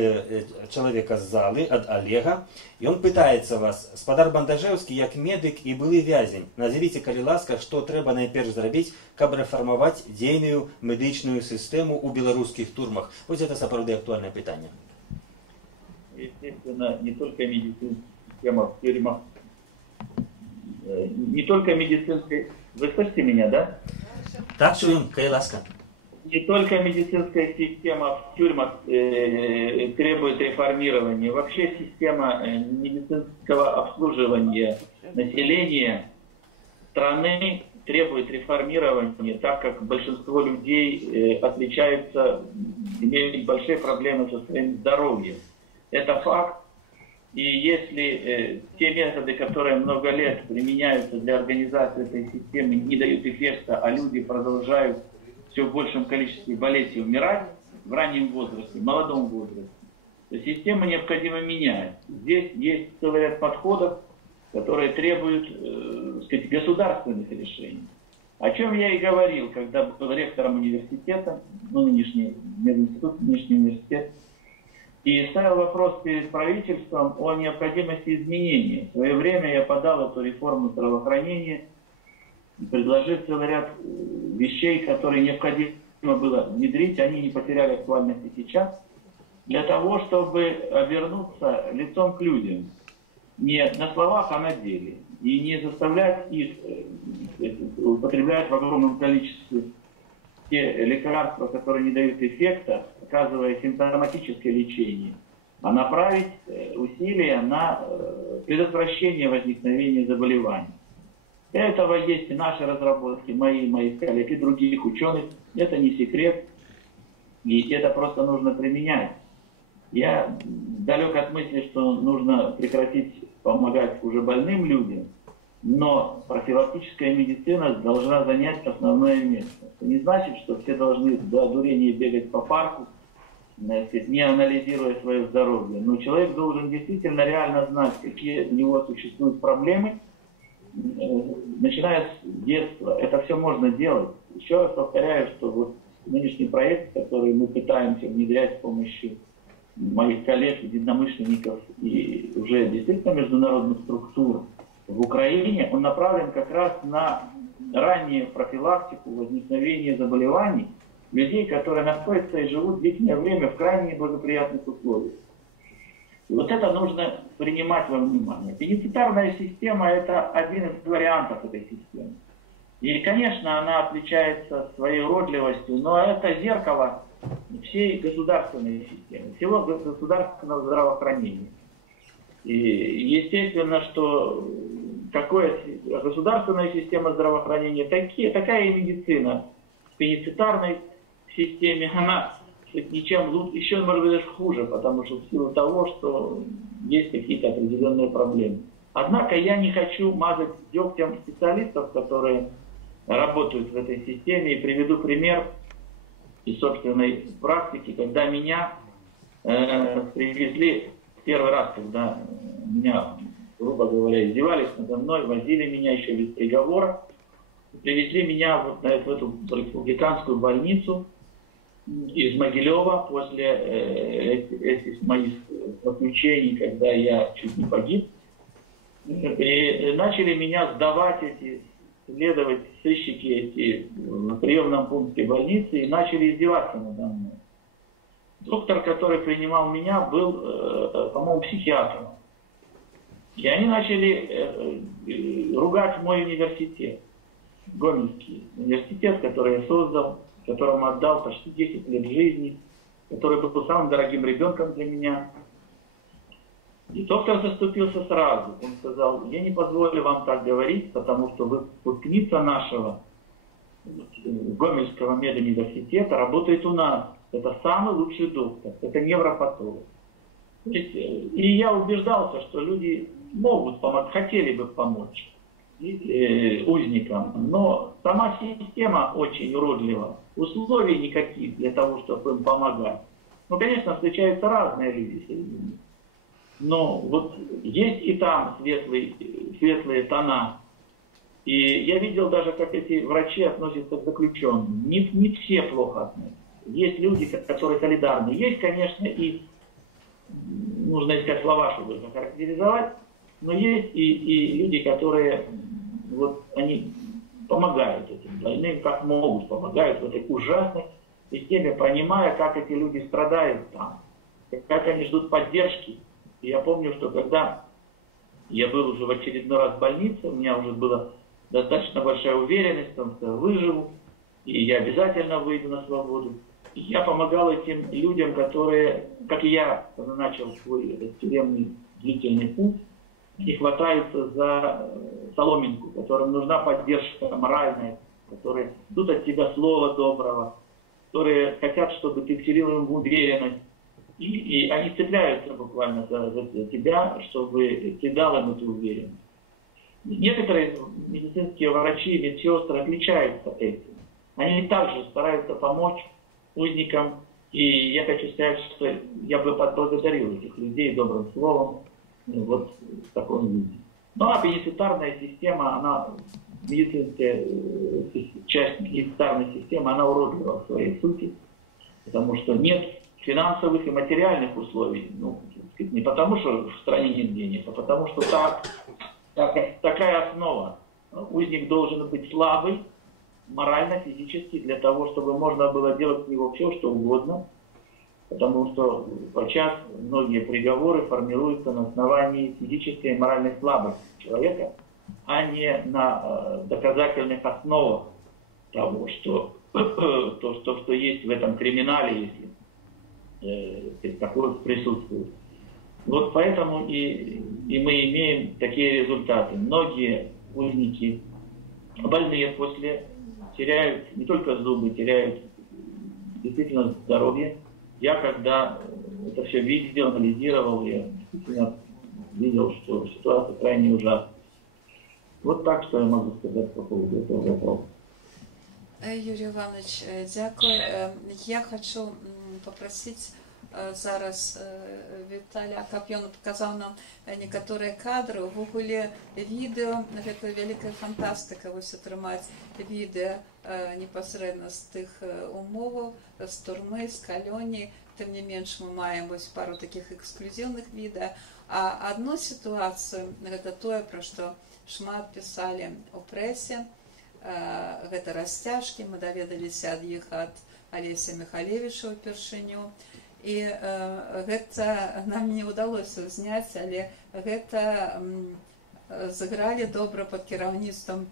чалавека з залы, ад Олега. Ён пытаецца вас: спадар Бандажэўскі, як медык і былы вязень, назовіце, калі ласка, што трэба найперш зрабіць, каб рэфармаваць дзейную медычную сістэму ў беларускіх турмах? Вось гэта сапраўды актуальнае пытанне. Естественно, не только медицинская система в тюрьмах, не только медицинская... Вы слышите меня, да? Так, чуем, калі ласка. Не только медицинская система в тюрьмах требует реформирования. Вообще система медицинского обслуживания населения страны требует реформирования, так как большинство людей отличаются, имеют большие проблемы со своим здоровьем. Это факт. И если те методы, которые много лет применяются для организации этой системы, не дают эффекта, а люди продолжают все в большем количестве болеть и умирать в раннем возрасте, в молодом возрасте, то систему необходимо менять. Здесь есть целый ряд подходов, которые требуют государственных решений. О чем я и говорил, когда был ректором университета, нынешний мединститут, нынешний университет, и ставил вопрос перед правительством о необходимости изменений. В свое время я подал эту реформу здравоохранения, предложив целый ряд вещей, которые необходимо было внедрить, они не потеряли актуальности сейчас, для того, чтобы вернуться лицом к людям. Не на словах, а на деле. И не заставлять их употреблять в огромном количестве те лекарства, которые не дают эффекта, оказывая симптоматическое лечение, а направить усилия на предотвращение возникновения заболеваний. Для этого есть и наши разработки, моих коллег и других ученых. Это не секрет, и это просто нужно применять. Я далек от мысли, что нужно прекратить помогать уже больным людям, но профилактическая медицина должна занять основное место. Это не значит, что все должны до одурения бегать по парку, не анализируя свое здоровье. Но человек должен действительно реально знать, какие у него существуют проблемы, начиная с детства. Это все можно делать. Еще раз повторяю, что вот нынешний проект, который мы пытаемся внедрять с помощью моих коллег, единомышленников и уже действительно международных структур в Украине, он направлен как раз на раннюю профилактику возникновения заболеваний людей, которые находятся и живут длительное время в крайне неблагоприятных условиях. И вот это нужно принимать во внимание. Пенитенциарная система – это один из вариантов этой системы. И, конечно, она отличается своей уродливостью, но это зеркало всей государственной системы, всего государственного здравоохранения. И естественно, что какая государственная система здравоохранения, такая и медицина. В пенитенциарной системе она ничем лучше, еще, может быть, даже хуже, потому что в силу того, что есть какие-то определенные проблемы. Однако я не хочу мазать дегтем специалистов, которые работают в этой системе, и приведу пример из собственной практики, когда меня привезли первый раз, когда меня, грубо говоря, издевались надо мной, возили меня еще без приговора, привезли меня вот в эту республиканскую больницу из Могилева после этих моих заключений, когда я чуть не погиб. И начали меня сдавать следовать сыщики эти в приемном пункте больницы и начали издеваться надо мной. Доктор, который принимал меня, был, по-моему, психиатром. И они начали ругать мой университет, Гомельский университет, который я создал, которому отдал почти 10 лет жизни, который был самым дорогим ребенком для меня. И доктор заступился сразу. Он сказал: я не позволю вам так говорить, потому что выпускница нашего Гомельского медуниверситета работает у нас. Это самый лучший доктор, это невропатолог. И я убеждался, что люди могут помочь, хотели бы помочь узникам, но сама система очень уродлива, условий никаких для того, чтобы им помогать. Ну, конечно, встречаются разные люди среди них. Но вот есть и там светлые тона. И я видел даже, как эти врачи относятся к заключенным. Не все плохо относятся. Есть люди, которые солидарны. Есть, конечно, и, нужно искать слова, чтобы их охарактеризовать, но есть и люди, которые, вот, они помогают этим больным, как могут, помогают в этой ужасной системе, понимая, как эти люди страдают там, как они ждут поддержки. И я помню, что когда я был уже в очередной раз в больнице, у меня уже была достаточно большая уверенность в том, что я выживу, и я обязательно выйду на свободу. И я помогал этим людям, которые, как и я, начал свой тюремный длительный путь, и хватаются за соломинку, которым нужна поддержка моральная, которые ждут от тебя слова доброго, которые хотят, чтобы ты вселил им уверенность. И они цепляются буквально за тебя, чтобы ты дал им эту уверенность. Некоторые медицинские врачи, медсестры отличаются этим. Они также стараются помочь узникам. И я хочу сказать, что я бы поблагодарил этих людей добрым словом вот в таком виде. Ну а бенефициарная система, она, медицинская часть бенефициарной системы, она уродлива в своей сути, потому что нет финансовых и материальных условий. Ну, не потому, что в стране нет денег, а потому, что такая основа. Узник должен быть слабый, морально, физически, для того, чтобы можно было делать с него все, что угодно. Потому что подчас многие приговоры формируются на основании физической и моральной слабости человека, а не на доказательных основах того, что есть в этом криминале, если такое присутствует. Вот поэтому и мы имеем такие результаты. Многие узники больные после теряют не только зубы, теряют действительно здоровье. Я когда это все видел, анализировал, я действительно видел, что ситуация крайне ужасна. Вот так, что я могу сказать по поводу этого вопроса. Юрій Іванович, дякую. Я хочу попросить зараз Віталія Кап'ёна показав нам некоторые кадры. В Гугле відео, гэта вялікая фантастика, вось атрымаць відео непасрэдна з тых умоваў, з турмы, з калоні. Тым не менш мы маем вось пару таких эксклюзивных відео. А одну ситуацию, гэта тое, пра што шмат пісалі у прэсе, гэта расцяжкі, мы даведаліся ад іх ад Алеся Михалевіча ўпершыню. І гэта нам не ўдалося зняць, але гэта зыгралі добра пад кіраўніцтвам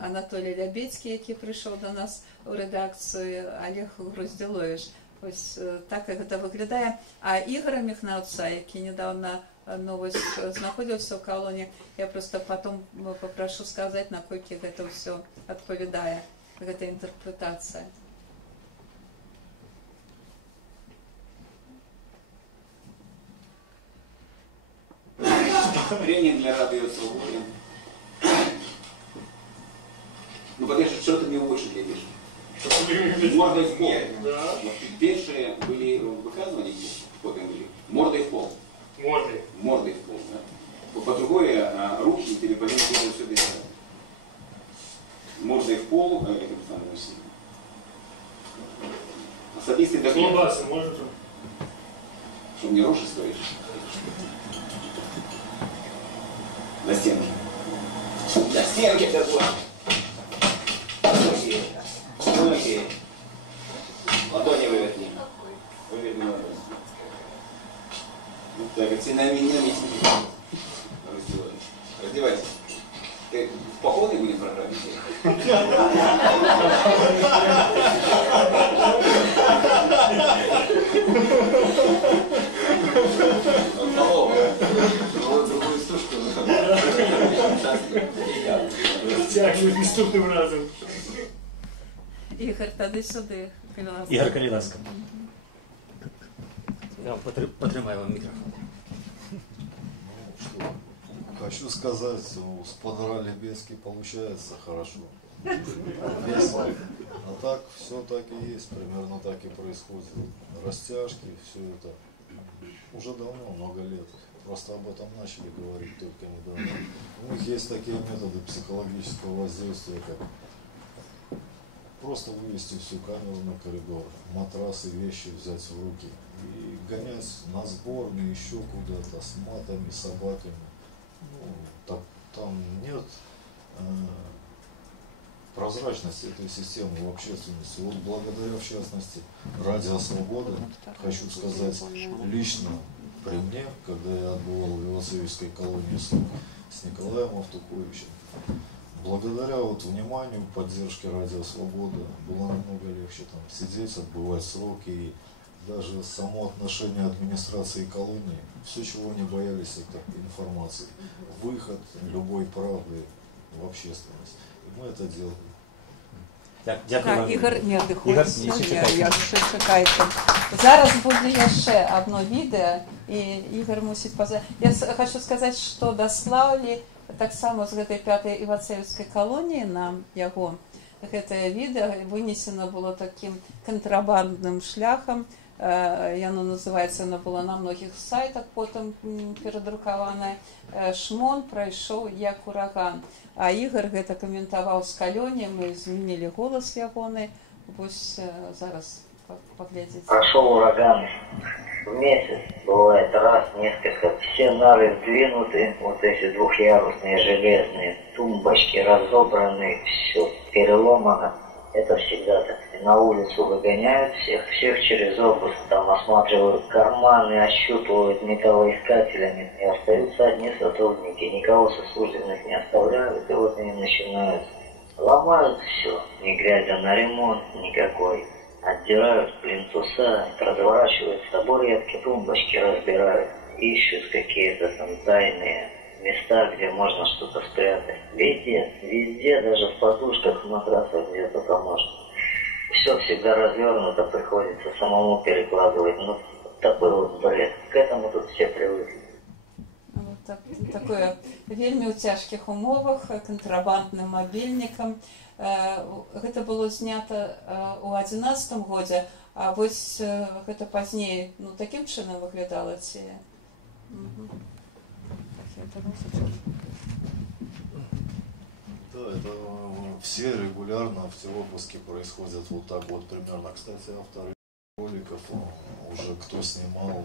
Анатолій Лябецкі, які прыйшоў да нас у рэдакцыю, Олег Груздзіловіч. Ось так гэта выглядае. А Ігора Міхнаўца, які недавно знаходзіўся ў калоні, я просто потом попрошу сказаць, наколькі гэта ўсё адпавядае, гэта інтэрпрэтацыя. Тренинг для Радио Свободы. Ну, конечно, что ты не в очередь глядишь. Мордой в пол. Первые были выказывания, потом были мордой в пол. Мордой в пол, да. По-другому руки перепадем все дышать. Мордой в пол, это самое сильное. Особисты даже... Колбасы можете? Чтобы не рожи строить. На стенке. На стенке такой. Руки. Ладони выверни. Выверни ладони. Вот так, это на митинге. Раздевайся. Ты в походной будем программе? Другую стушку. Тягнуть наступним разом. Ігор, тоді сюди. Ігор Каліласка. Я потримаю вам мікрофон. Хочу сказать, с Подгорали-Беске получается хорошо. Весело. А так, все так и есть, примерно так и происходит. Растяжки, все это уже давно, много лет. Просто об этом начали говорить только недавно. У них есть такие методы психологического воздействия, как просто вывести всю камеру на коридор, матрасы, вещи взять в руки и гонять на сборные еще куда-то с матами, собаками. Ну, так, там нет прозрачности этой системы в общественности. Вот благодаря, в частности, Радио Свобода, хочу сказать, лично при мне, когда я отбывал в Ивацевичской колонии с Николаем Автуковичем, благодаря вот вниманию, поддержке Радио Свобода было намного легче там сидеть, отбывать сроки, и даже само отношение администрации колонии, все, чего не боялись, это информации, выход любой правды в общественность. І ми це робимо. Так, Ігор не відходить, я ще чекайте. Зараз буде ще одно відео, і Ігор мусить позвати. Я хочу сказати, що дослали так само з этой 5-й Івацевської колонії нам його. Це відео винесено було таким контрабандним шляхом. Яно називається, воно було на многих сайтах, потім передруковане. Шмон пройшов як ураган. А Ігор гэта каментаваў з калёні, мы змянілі голас ягоны. Вось зараз поглядзіце. Прошел ураган. В месяц бывает раз, несколько. Все нары сдвинуты, вот эти двухъярусные железные тумбочки разобраны, все переломано. Это всегда так. На улицу выгоняют всех через обыск, там осматривают карманы, ощупывают металлоискателями. И остаются одни сотрудники, никого со служебных не оставляют, и вот они начинают ломают все, не глядя на ремонт никакой. Отдирают плинтуса, разворачивают табуретки, тумбочки разбирают, ищут какие-то там тайные места, где можно что-то спрятать. Везде, даже в подушках, в матрасах, где только можно. Все всегда развернуто, приходится самому перекладывать. Ну, такой вот бред. К этому тут все привыкли. Вот такое вельмі ў цяжкіх умовах, кантрабандным мабільнікам. Гэта было знята ў 2011 годзе, а вось гэта пазней, ну, таким чынам выглядала ці... Да, это все регулярно, все обыски происходят вот так вот примерно. Кстати, авторы роликов, уже кто снимал,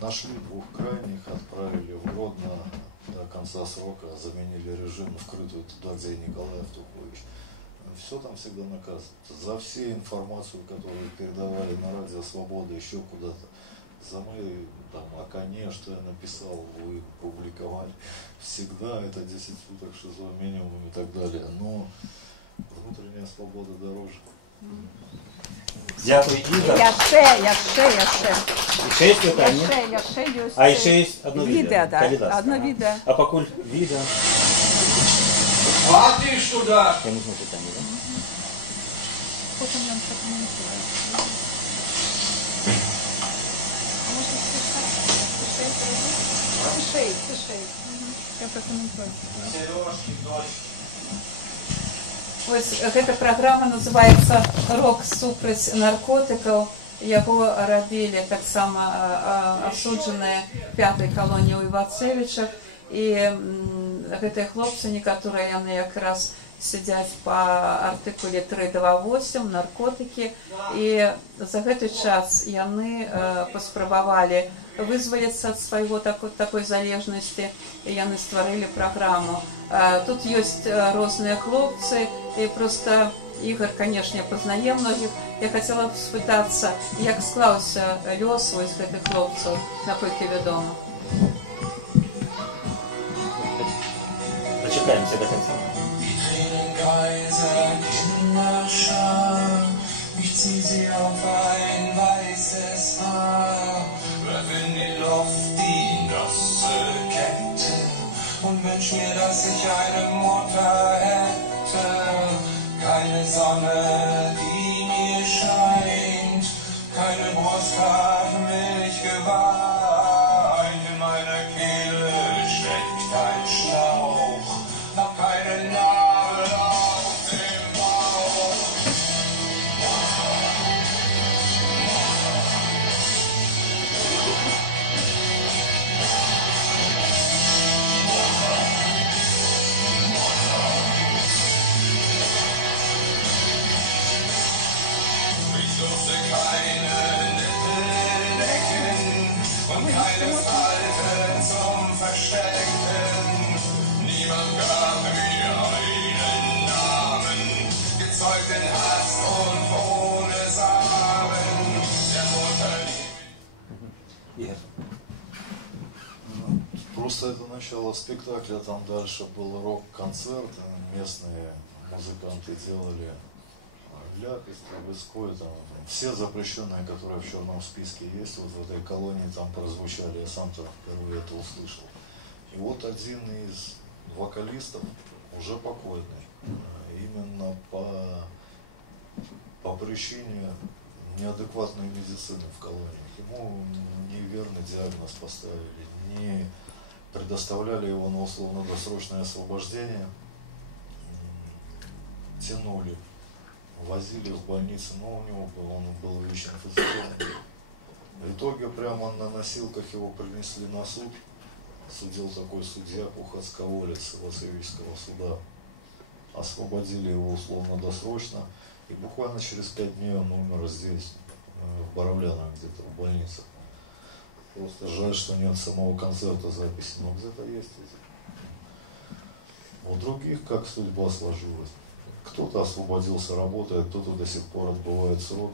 нашли двух крайних, отправили в Гродно до конца срока, заменили режим вкрытую туда, где Николай Автукович. Все там всегда наказано. За все информацию, которую передавали на Радио Свобода, еще куда-то, за мои там, о коне, что я написал, вы публиковали. Всегда это 10 суток ШИЗО минимум и так далее. Но внутренняя свобода дороже. Дякую, Ігор. Яшчэ. І ще є питання? Яшчэ ёсць. А ще є одно відео. Відео, да. Калідас, Одно ага. відео. А покуль відео. А ты ж туда! Я нужно питання, да? Потім нам прокоментує. Тишей. Я прокоментую. Сережки, дочь. Вось гэта праграма называецца «Рок супраць наркотыкаў». Яго рабілі таксама асуджаныя 5-й калоніі ў Івацевічах. І гэтыя хлопцы, некаторыя яны якраз сядзяць па артыкуле 328 наркотыкі. І за гэты час яны паспрабавалі вызваліцца ад свайго такой залежнасці, і яны стварылі праграму. Тут ёсць розныя хлопцы, і просто Ігор, конечно, пазнае многіх. Я хацела б спытацца, як склаўся лёс вось гэтых хлопцаў, наколькі вядома. Дочекаемся до конца. Ich zieh sie auf ein weißes Haar, werf in die Luft die nasse Kette und wünsch mir, dass ich eine Mutter hätte. Keine Sonne, die mir scheint, keine Brusthaarmilch geweint. In meiner Kehle steckt ein Schlauch, noch keine Nadel auf dem Bauch. Ich durfte keine Nippeldecken und keine Falte zum Verstecken. Niemand gab mir einen Namen, gezeugt in Hast und ohne Samen. Der Mutter Просто это начало спектакля, там дальше был рок-концерт, местные музыканты делали ляг из Трубецкой, там все запрещенные, которые в черном списке есть, вот в этой колонии там прозвучали, я сам-то впервые это услышал. И вот один из вокалистов, уже покойный, именно по причине неадекватной медицины в колонии, ему неверный диагноз поставили, не предоставляли его на условно-досрочное освобождение, тянули, возили в больницу, но у него он был ВИЧ-инфицирован. В итоге прямо на носилках его принесли на суд, судил такой судья Кухацковолец Васильевского суда, освободили его условно-досрочно, и буквально через 5 дней он умер здесь, в Боровлянах где-то, в больнице. Просто жаль, что нет самого концерта записи, но где-то есть эти. У других как судьба сложилась. Кто-то освободился, работает, кто-то до сих пор отбывает срок.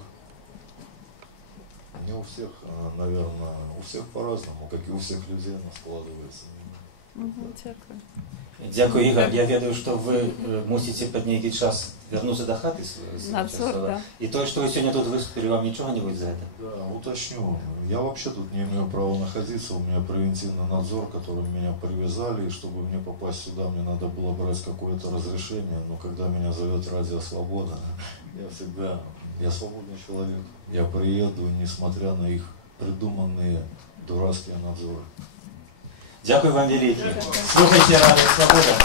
Не у всех, наверное, у всех по-разному, как и у всех людей она складывается. Дякую. Дякую, Ігор. Я ведаю, що ви мусите під некий час вернуться до хати. Надзор, да. И то, что вы сегодня тут выступили, вам ничего не будет за это? Да, уточню. Я вообще тут не имею права находиться, у меня превентивный надзор, который меня привязали, и чтобы мне попасть сюда, мне надо было брать какое-то разрешение, но когда меня зовет Радио Свобода, я свободный человек. Я приеду, несмотря на их придуманные дурацкие надзоры. Дякую вам велике. Слухайте Радіо Свобода.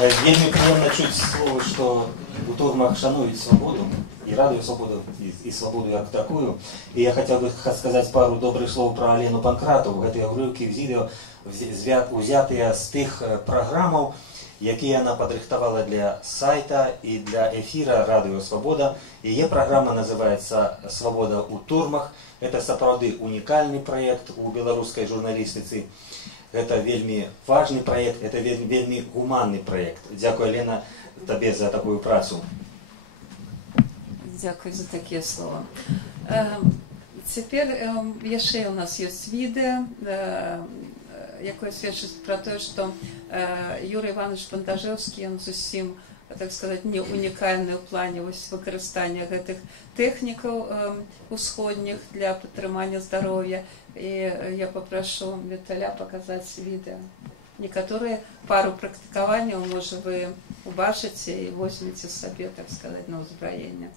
Вельми приємно чути слово, що у турмах шанують свободу, і Радіо Свободу, і свободу як таку. І я хотів би сказати пару добрих слов про Алену Панкратову. Це уривки відео, взяті з тих програм, які вона підрихтувала для сайта і для ефіра Радіо Свобода. Її програма називається «Свобода у турмах». Це сапраўды унікальний проєкт у білоруській журналістиці. Это вельми важный проект, это вельми гуманный проект. Дякую, Лена, тебе за такую працу. Дякую за такие слова. Теперь яшчэ у нас есть відэо, якое сведчыць про то, что Юрий Иванович Бандажевский, он зусім, так сказать, не унікальны ў плане выкарыстання гэтых тэхнікаў усходніх для падтрымання здароўя. И я попрошу Виталя показать видео. Некоторые пару практикований, может, вы убачите и возьмете себе, так сказать, на узброение.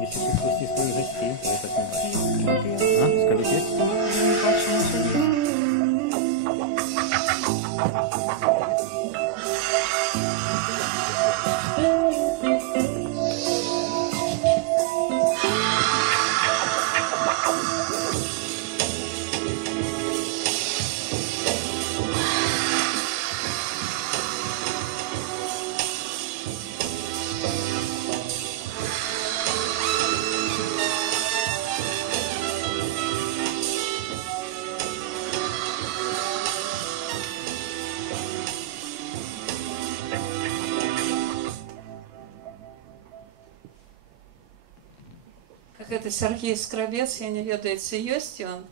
Если пригласить своих гостей, то это не скажите? гэта Сергей Скрабец, я не ведаеце, ёсць ён?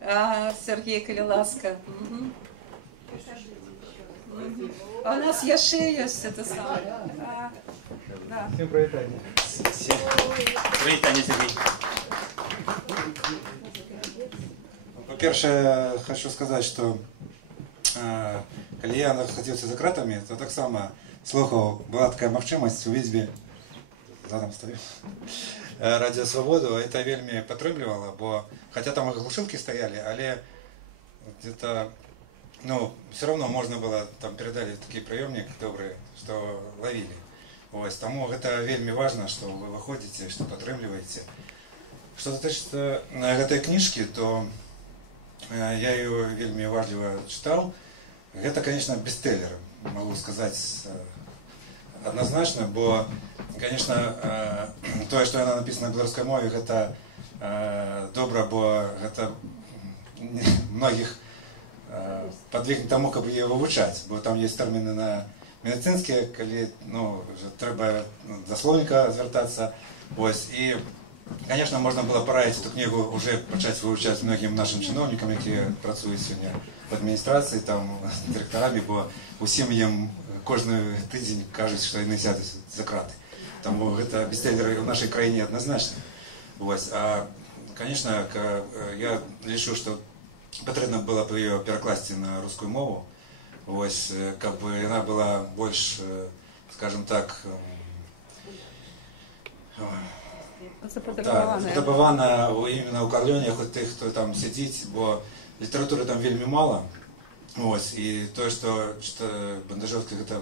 А, Сергей, калі ласка. А у нас яшчэ ёсць это самое. Да. Всем привитание. Привитание, Сергей. По-перше, хочу сказать, что коли я находился за кратами, то так само слухав, была такая магчимость увидеть задом стою. Радіо Свободу, это вельми підтримувало, бо хотя там и глушилки стояли, але где-то, ну, все равно можно было, там передали такие приемник добрые, что ловили. Ось, тому это вельми важно, что вы выходите, что підтримуєте. Что дотычится этой книжки, то я ее вельми важливо читал. Это, конечно, бестселлер, могу сказать однозначно, бо, конечно, то, что она написана на белорусской мове, это добро, бо это многих подвигнет тому, как ее вывучать, бо там есть термины на медицинские, коли, ну, треба до словника звертаться, ось, и, конечно, можно было порадить эту книгу уже почать вивчати многим нашим чиновникам, які працюють сьогодні в адміністрації, там, директорами, бо усім їм кожен тиждень кажуть, що вони сядуть за крати. Тому це бестселлер в нашій країні однозначно. Ось. А, конечно, я лишу, що потрібно було б її перекласти на русскую мову, ось, как бы она была больше, скажем так, запропонована іменно у колоніях у тих, хто там сидить, бо літератури там вельми мало. Ось, і то, що Бандажевський это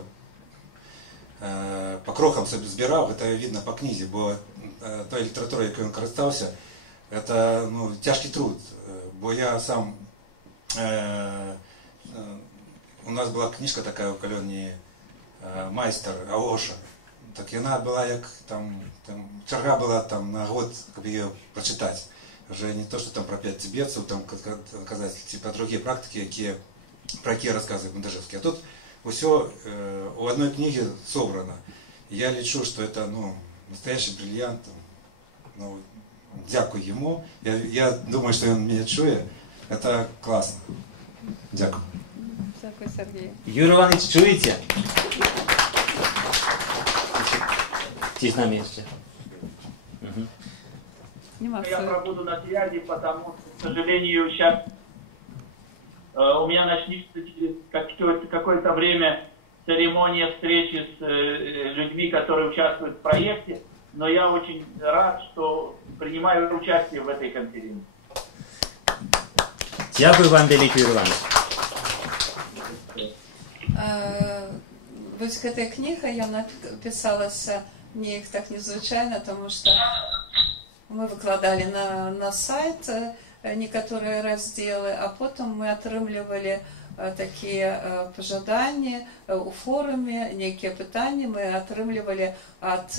по крохам собі збирав, це видно по книзі, бо той літературою, якою він користався, це, ну, тяжкий труд. Бо я сам, у нас була книжка така у колонії «Майстер» Аоша. Так вона була як там черга була там на год, щоб її прочитати. Вже не то, що там про 5 тибетців, там казати, типа другі практики, про які розказує Бандажевський. А тут все у одной книги собрано. Я лечу, что это, ну, настоящий бриллиант. Ну, дякую ему. Я думаю, что он меня чує. Это классно. Дякую. Дякую, Сергій. Юрий Иванович, чуете? Тись на месте. Я пробуду на связи, потому что, к сожалению, сейчас у меня начнется через какое-то время церемония встречи с людьми, которые участвуют в проекте, но я очень рад, что принимаю участие в этой конференции. Дякую вам, великий Юрий Иванович. Вось гэтая кніга, яна пісалася неяк так незвычайна, тому што мы выкладалі на сайт некаторыя раздзелы, а потым мы атрымлівалі такія пажаданні у форуме, нейкія пытанні мы атрымлівалі ад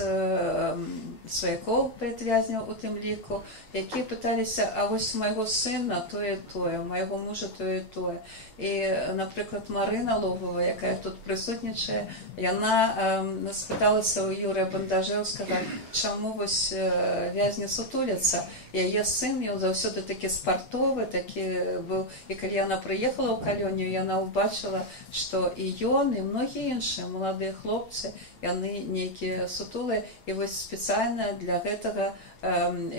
сваякоў палітвязняў у тым ліку, якія пыталіся, а вось майго сына тое, майго мужа тое. І, напрыклад, Марына Лобова, якая тут прысутнічае, яна спыталася ў Юрыя Бандажэўскага, чаму вось вязні сутуляцца. Яе сын, ён заўсёды такі спартовы, такі быў, і калі яна прыехала ў калонію, яна ўбачыла, што і ён, і многія іншыя маладыя хлопцы, яны нейкія сутулыя, і вось спецыяльна для гэтага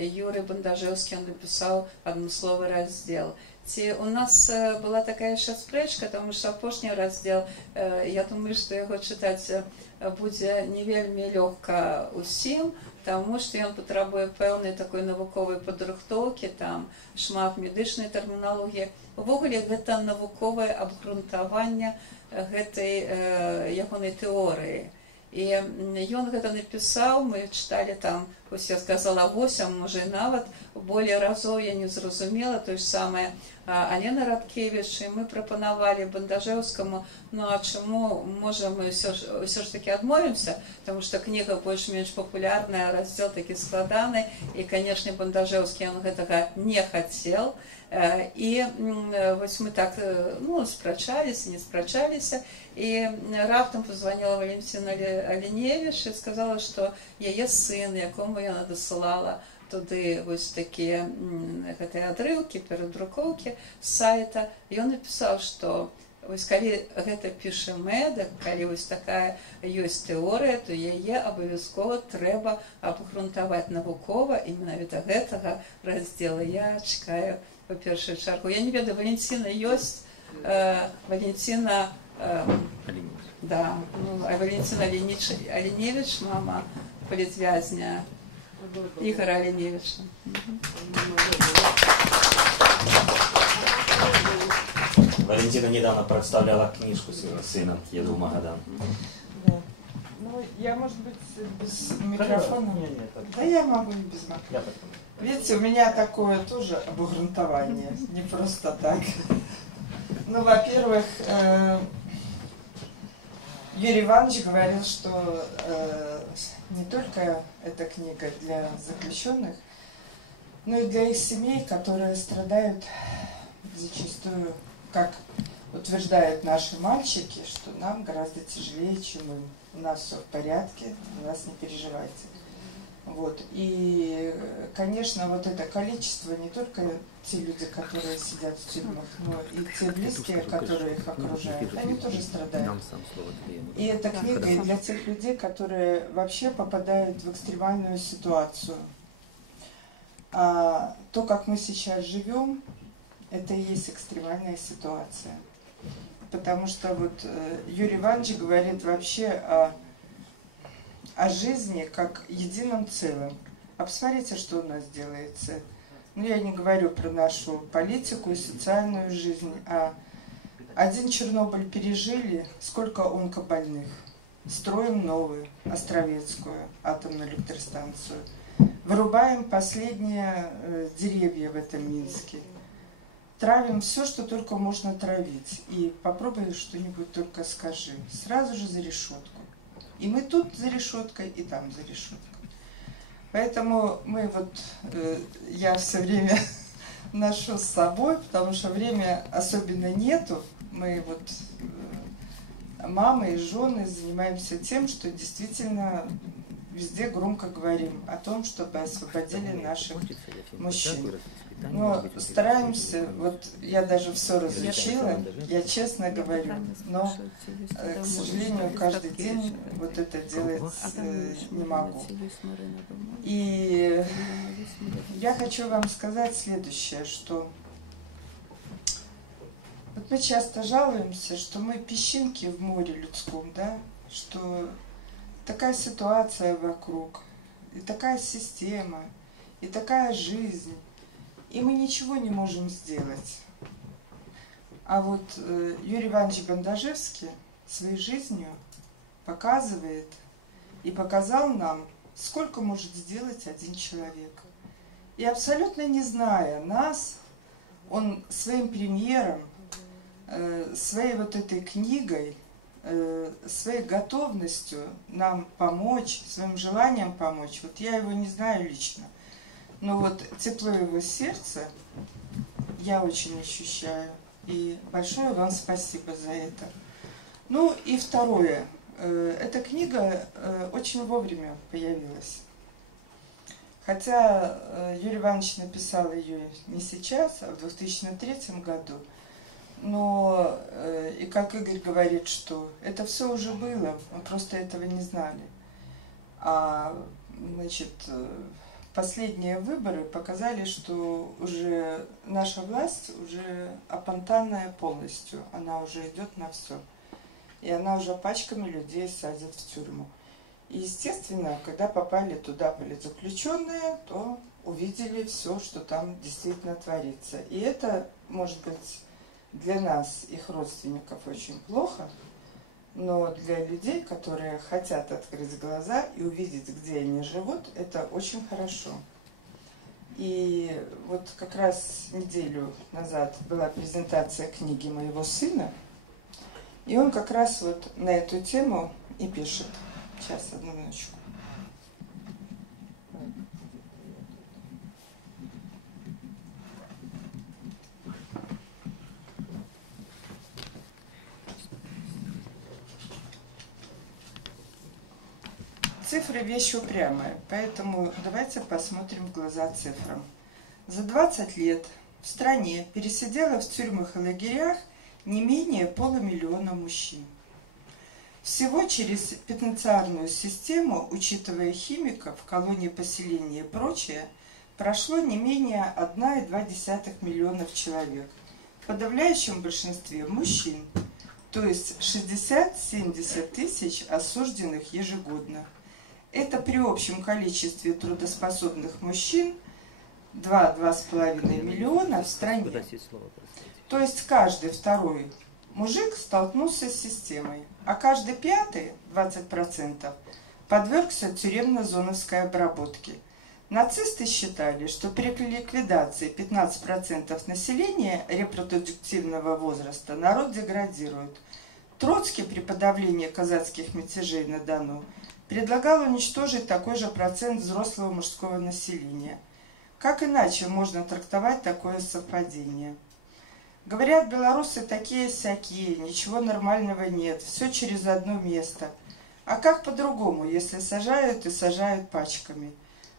Юрый Бандажэўскі напісаў адмысловы раздзел. Ці у нас была такая яшчэ спрэчка, тому што апошні раздзел, я думаю, што яго чытаць будзе не вельмі лёгка ўсім, таму што ён патрабуе пэўнай такой навуковай падрыхтоўкі, там шмат медычнай тэрміналогіі. Увогуле гэта навуковае абгрунтаванне гэтай ягонай тэорыі. І ён гэта напісаў, мы чыталі там, ось я сказала, 8, можа і нават, болей разоў я не зразумела, той ж самае Алена Радкевіч, і мы прапанавалі Бандажэўскаму, ну а чаму, можа, мы ўсё ж такі адмовімся, таму што кніга больш-менш папулярная, раздзел такі складаны, і, канешне, Бандажэўскі ён гэтага не хацеў. І вось мы так, ну, спрачаліся, не спрачаліся, і раптам позвонила Валентина Оленевич і сказала, што яе сын, якому яна дасылала туды вось такія гэтыя адрыўкі перадрукоўкі з сайта, і ён напісаў, што вось калі гэта піша Мэда, калі вось такая ёсць тэорыя, то яе абавязкова трэба абгрунтаваць навукова, і менавіта гэтага раздзела я чакаю па першую чаргу. Я не ведаю, Валентина ёсць, Валентина, да, ну, а Валентина Оленевич, мама политвязня Игоря Оленевича. Валентина недавно представляла книжку сына Еду Магадан. Да. Ну, я, может быть, без микрофона? Да я могу и без микрофона. Видите, у меня такое тоже обгрунтование, не просто так. Ну, во-первых, Юрий Иванович говорил, что не только эта книга для заключенных, но и для их семей, которые страдают зачастую, как утверждают наши мальчики, что нам гораздо тяжелее, чем им. У нас все в порядке, у нас не переживайте. Вот. И, конечно, вот это количество, не только те люди, которые сидят в тюрьмах, но и те близкие, которые их окружают, они тоже страдают. И эта книга и для тех людей, которые вообще попадают в экстремальную ситуацию. А то, как мы сейчас живем, это и есть экстремальная ситуация. Потому что вот Юрий Иванович говорит вообще о жизни как едином целом. А посмотрите, что у нас делается. Ну, я не говорю про нашу политику и социальную жизнь, а один Чернобыль пережили, сколько онкобольных. Строим новую, Островецкую атомную электростанцию. Вырубаем последние деревья в этом Минске. Травим все, что только можно травить. И попробуй что-нибудь только скажи. Сразу же за решетку. И мы тут за решеткой, и там за решеткой. Поэтому мы вот, я все время ношу с собой, потому что время особенно нету. Мы вот, мамы и жены, занимаемся тем, что действительно везде громко говорим о том, чтобы освободили наших мужчин. Но стараемся, вот я даже все разучила, я честно говорю, но, к сожалению, каждый день вот это делать не могу. И я хочу вам сказать следующее, что вот мы часто жалуемся, что мы песчинки в море людском, да, что такая ситуация вокруг, и такая система, и такая жизнь, и мы ничего не можем сделать. А вот Юрий Иванович Бандажевский своей жизнью показывает и показал нам, сколько может сделать один человек. И абсолютно не зная нас, он своим примером, своей вот этой книгой, своей готовностью нам помочь, своим желанием помочь. Вот я его не знаю лично, но вот тепло его сердца я очень ощущаю. И большое вам спасибо за это. Ну и второе. Эта книга очень вовремя появилась. Хотя Юрий Иванович написал ее не сейчас, а в 2003 году. Но, и как Игорь говорит, что это все уже было, мы просто этого не знали. А, значит, последние выборы показали, что уже наша власть уже опонтанная полностью, она уже идет на все. И она уже пачками людей садит в тюрьму. И, естественно, когда попали туда политзаключенные, то увидели все, что там действительно творится. И это, может быть, для нас, их родственников, очень плохо, но для людей, которые хотят открыть глаза и увидеть, где они живут, это очень хорошо. И вот как раз неделю назад была презентация книги моего сына, и он как раз вот на эту тему и пишет. Сейчас, одну минуточку. цифры вещь упрямая, поэтому давайте посмотрим в глаза цифрам. За 20 лет в стране пересидело в тюрьмах и лагерях не менее 500 000 мужчин. Всего через пенитенциарную систему, учитывая химиков, колонии поселения и прочее, прошло не менее 1,2 миллиона человек. В подавляющем большинстве мужчин, то есть 60-70 тысяч осужденных ежегодно. Это при общем количестве трудоспособных мужчин 2-2,5 миллиона в стране. То есть каждый второй мужик столкнулся с системой, а каждый пятый, 20%, подвергся тюремно-зоновской обработке. Нацисты считали, что при ликвидации 15% населения репродуктивного возраста народ деградирует. Троцкий при подавлении казацких мятежей на Дону предлагал уничтожить такой же процент взрослого мужского населения. Как иначе можно трактовать такое совпадение? Говорят, белорусы такие-сякие, ничего нормального нет, все через одно место. А как по-другому, если сажают и сажают пачками?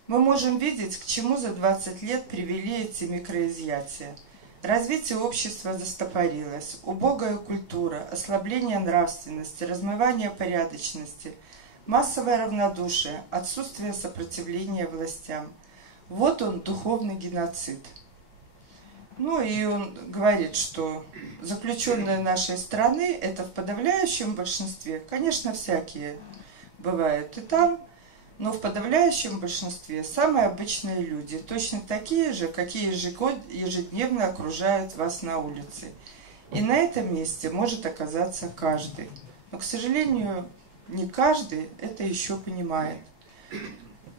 Мы можем видеть, к чему за 20 лет привели эти микроизъятия. Развитие общества застопорилось, убогая культура, ослабление нравственности, размывание порядочности, массовое равнодушие, отсутствие сопротивления властям. Вот он, духовный геноцид. Ну и он говорит, что заключенные нашей страны – это в подавляющем большинстве, конечно, всякие бывают и там, но в подавляющем большинстве самые обычные люди, точно такие же, какие ежедневно окружают вас на улице. И на этом месте может оказаться каждый. Но, к сожалению, не каждый это еще понимает.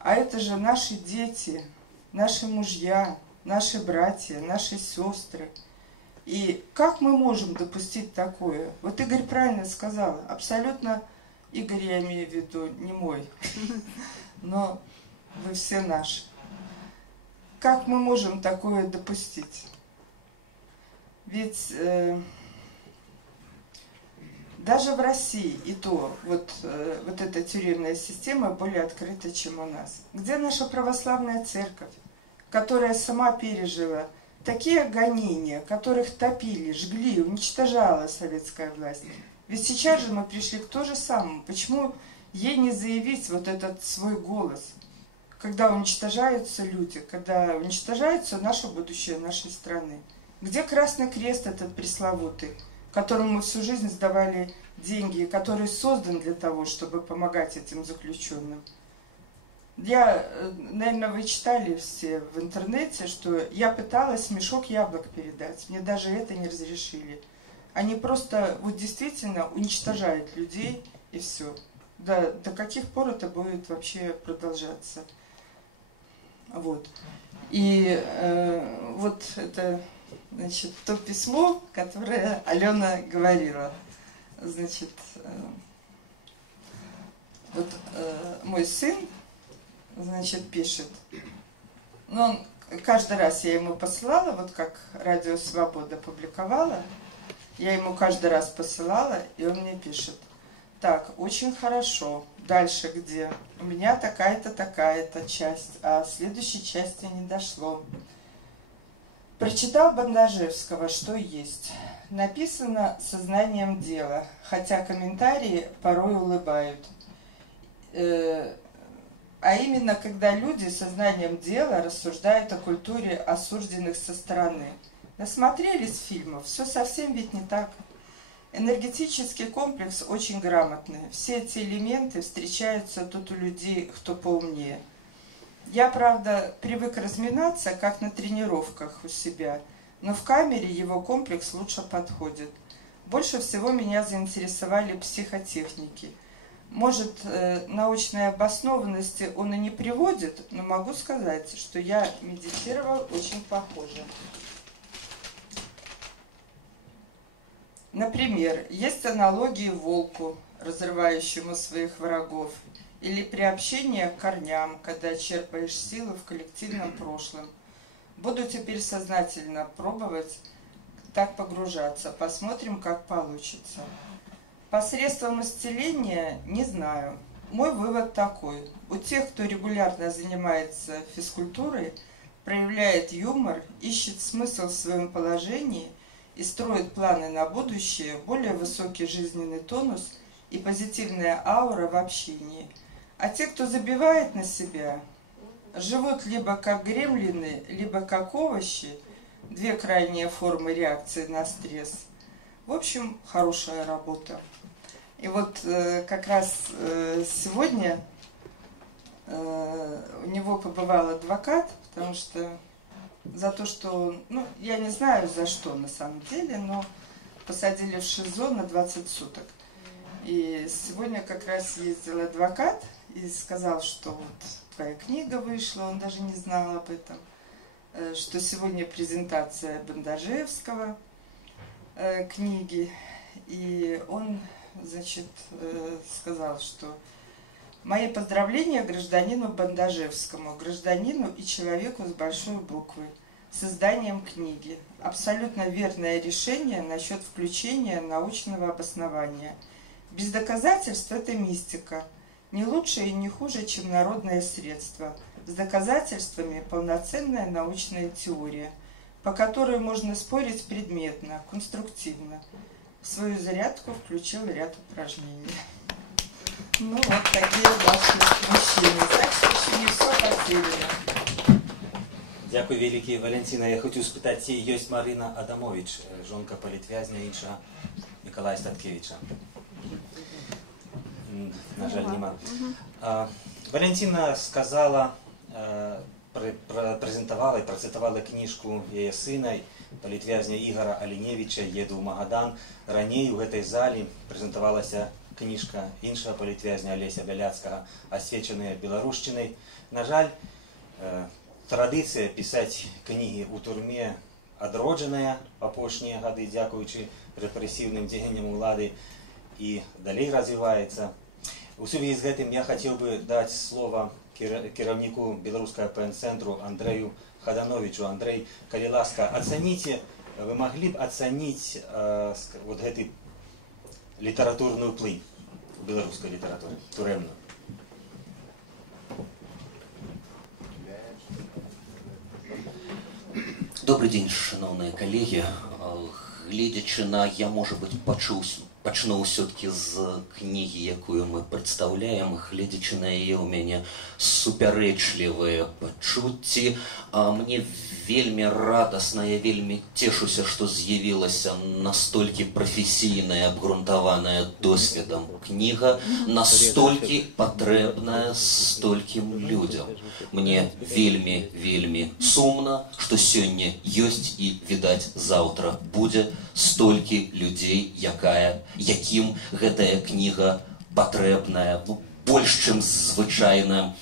А это же наши дети, наши мужья, наши братья, наши сестры. И как мы можем допустить такое? Вот Игорь правильно сказал, абсолютно, Игорь я имею в виду, не мой, но вы все наши. Как мы можем такое допустить? Ведь даже в России и то вот эта тюремная система более открыта, чем у нас. Где наша православная церковь, которая сама пережила такие гонения, которых топили, жгли, уничтожала советская власть? Ведь сейчас же мы пришли к тому же самому. Почему ей не заявить вот этот свой голос, когда уничтожаются люди, когда уничтожается наше будущее нашей страны? Где Красный Крест этот пресловутый, которому мы всю жизнь сдавали деньги, который создан для того, чтобы помогать этим заключенным? Наверное, вы читали все в интернете, что я пыталась мешок яблок передать, мне даже это не разрешили. Они просто вот действительно уничтожают людей и все. До каких пор это будет вообще продолжаться? Вот. И вот это, значит, то письмо, которое Алена говорила. Значит, вот мой сын, значит, пишет. Но каждый раз я ему посылала, вот как Радио Свобода публиковала, я ему каждый раз посылала, и он мне пишет: так, очень хорошо, дальше где? У меня такая-то, такая-то часть, а следующей части не дошло. Прочитал Бандажевского, что есть. Написано сознанием дела, хотя комментарии порой улыбают. А именно, когда люди сознанием дела рассуждают о культуре осужденных со стороны. Насмотрелись фильмов, все совсем ведь не так. Энергетический комплекс очень грамотный. Все эти элементы встречаются тут у людей, кто поумнее. Я, правда, привык разминаться, как на тренировках у себя, но в камере его комплекс лучше подходит. Больше всего меня заинтересовали психотехники. Может, научной обоснованности он и не приводит, но могу сказать, что я медитировал очень похоже. Например, есть аналогии волку, разрывающему своих врагов, или приобщение к корням, когда черпаешь силу в коллективном прошлом. Буду теперь сознательно пробовать так погружаться, посмотрим, как получится. Посредством исцеления не знаю. мой вывод такой. У тех, кто регулярно занимается физкультурой, проявляет юмор, ищет смысл в своем положении и строит планы на будущее, более высокий жизненный тонус и позитивная аура в общении. А те, кто забивает на себя, живут либо как гремлины, либо как овощи, две крайние формы реакции на стресс. В общем, хорошая работа. И вот как раз сегодня у него побывал адвокат, потому что за то, что, ну, я не знаю за что на самом деле, но посадили в ШИЗО на 20 суток. И сегодня как раз ездил адвокат и сказал, что вот твоя книга вышла, он даже не знал об этом, что сегодня презентация Бандажевского книги, и он, значит, сказал, что мои поздравления гражданину Бандажевскому, гражданину и человеку с большой буквы, с изданием книги. Абсолютно верное решение насчет включения научного обоснования. Без доказательств это мистика. Не лучше и не хуже, чем народное средство. С доказательствами полноценная научная теория, по которой можно спорить предметно, конструктивно. В свою зарядку включил ряд упражнений. Ну вот такие наши мужчины. Так что еще не все потеряно. Дякую велике, Валентина. Я хочу спитати, ці є Марина Адамович, жонка політв'язня, інша Миколая Статкевича. На жаль, нема. Валентина сказала, презентувала і процитувала книжку її сина, політв'язня Ігора Алінєвича «Еду в Магадан». Ранее в этой залі презентувалася книжка іншого політв'язня Олеся Бяляцкага «Освеченные белорусщиной». На жаль, традиція писати книги у турме адроджаная апошнія гады, дзякуючы рэпрэсіўным дзеянням улады, і далей развіваецца. У сувязі з гэтым я хацеў бы даць слова кіраўніку беларускага ПН-цэнтру Андрэю Хадановичу. Андрей, калі ласка, ацаніце, вы маглі б ацаніць вот гэты літаратурны ўплыў беларускай літаратуры, турэмную? Добрый день, шановные коллеги. Глядячи на, я, может быть, пачну все-таки з книги, якую мы представляем, глядячи на яе, у меня супярэчлівыя пачуцці. Мне вельмі радостно, я вельмі цешуся, что з'явілася настолькі прафесійная, абгрунтаваная досведам книга, настолькі патрэбная столькім людям. Мне вельмі сумна, что сёння ёсць і, відаць, заўтра будзе столькі людзей, якім гэтая книга патрэбная, ну, больш, чым звычайная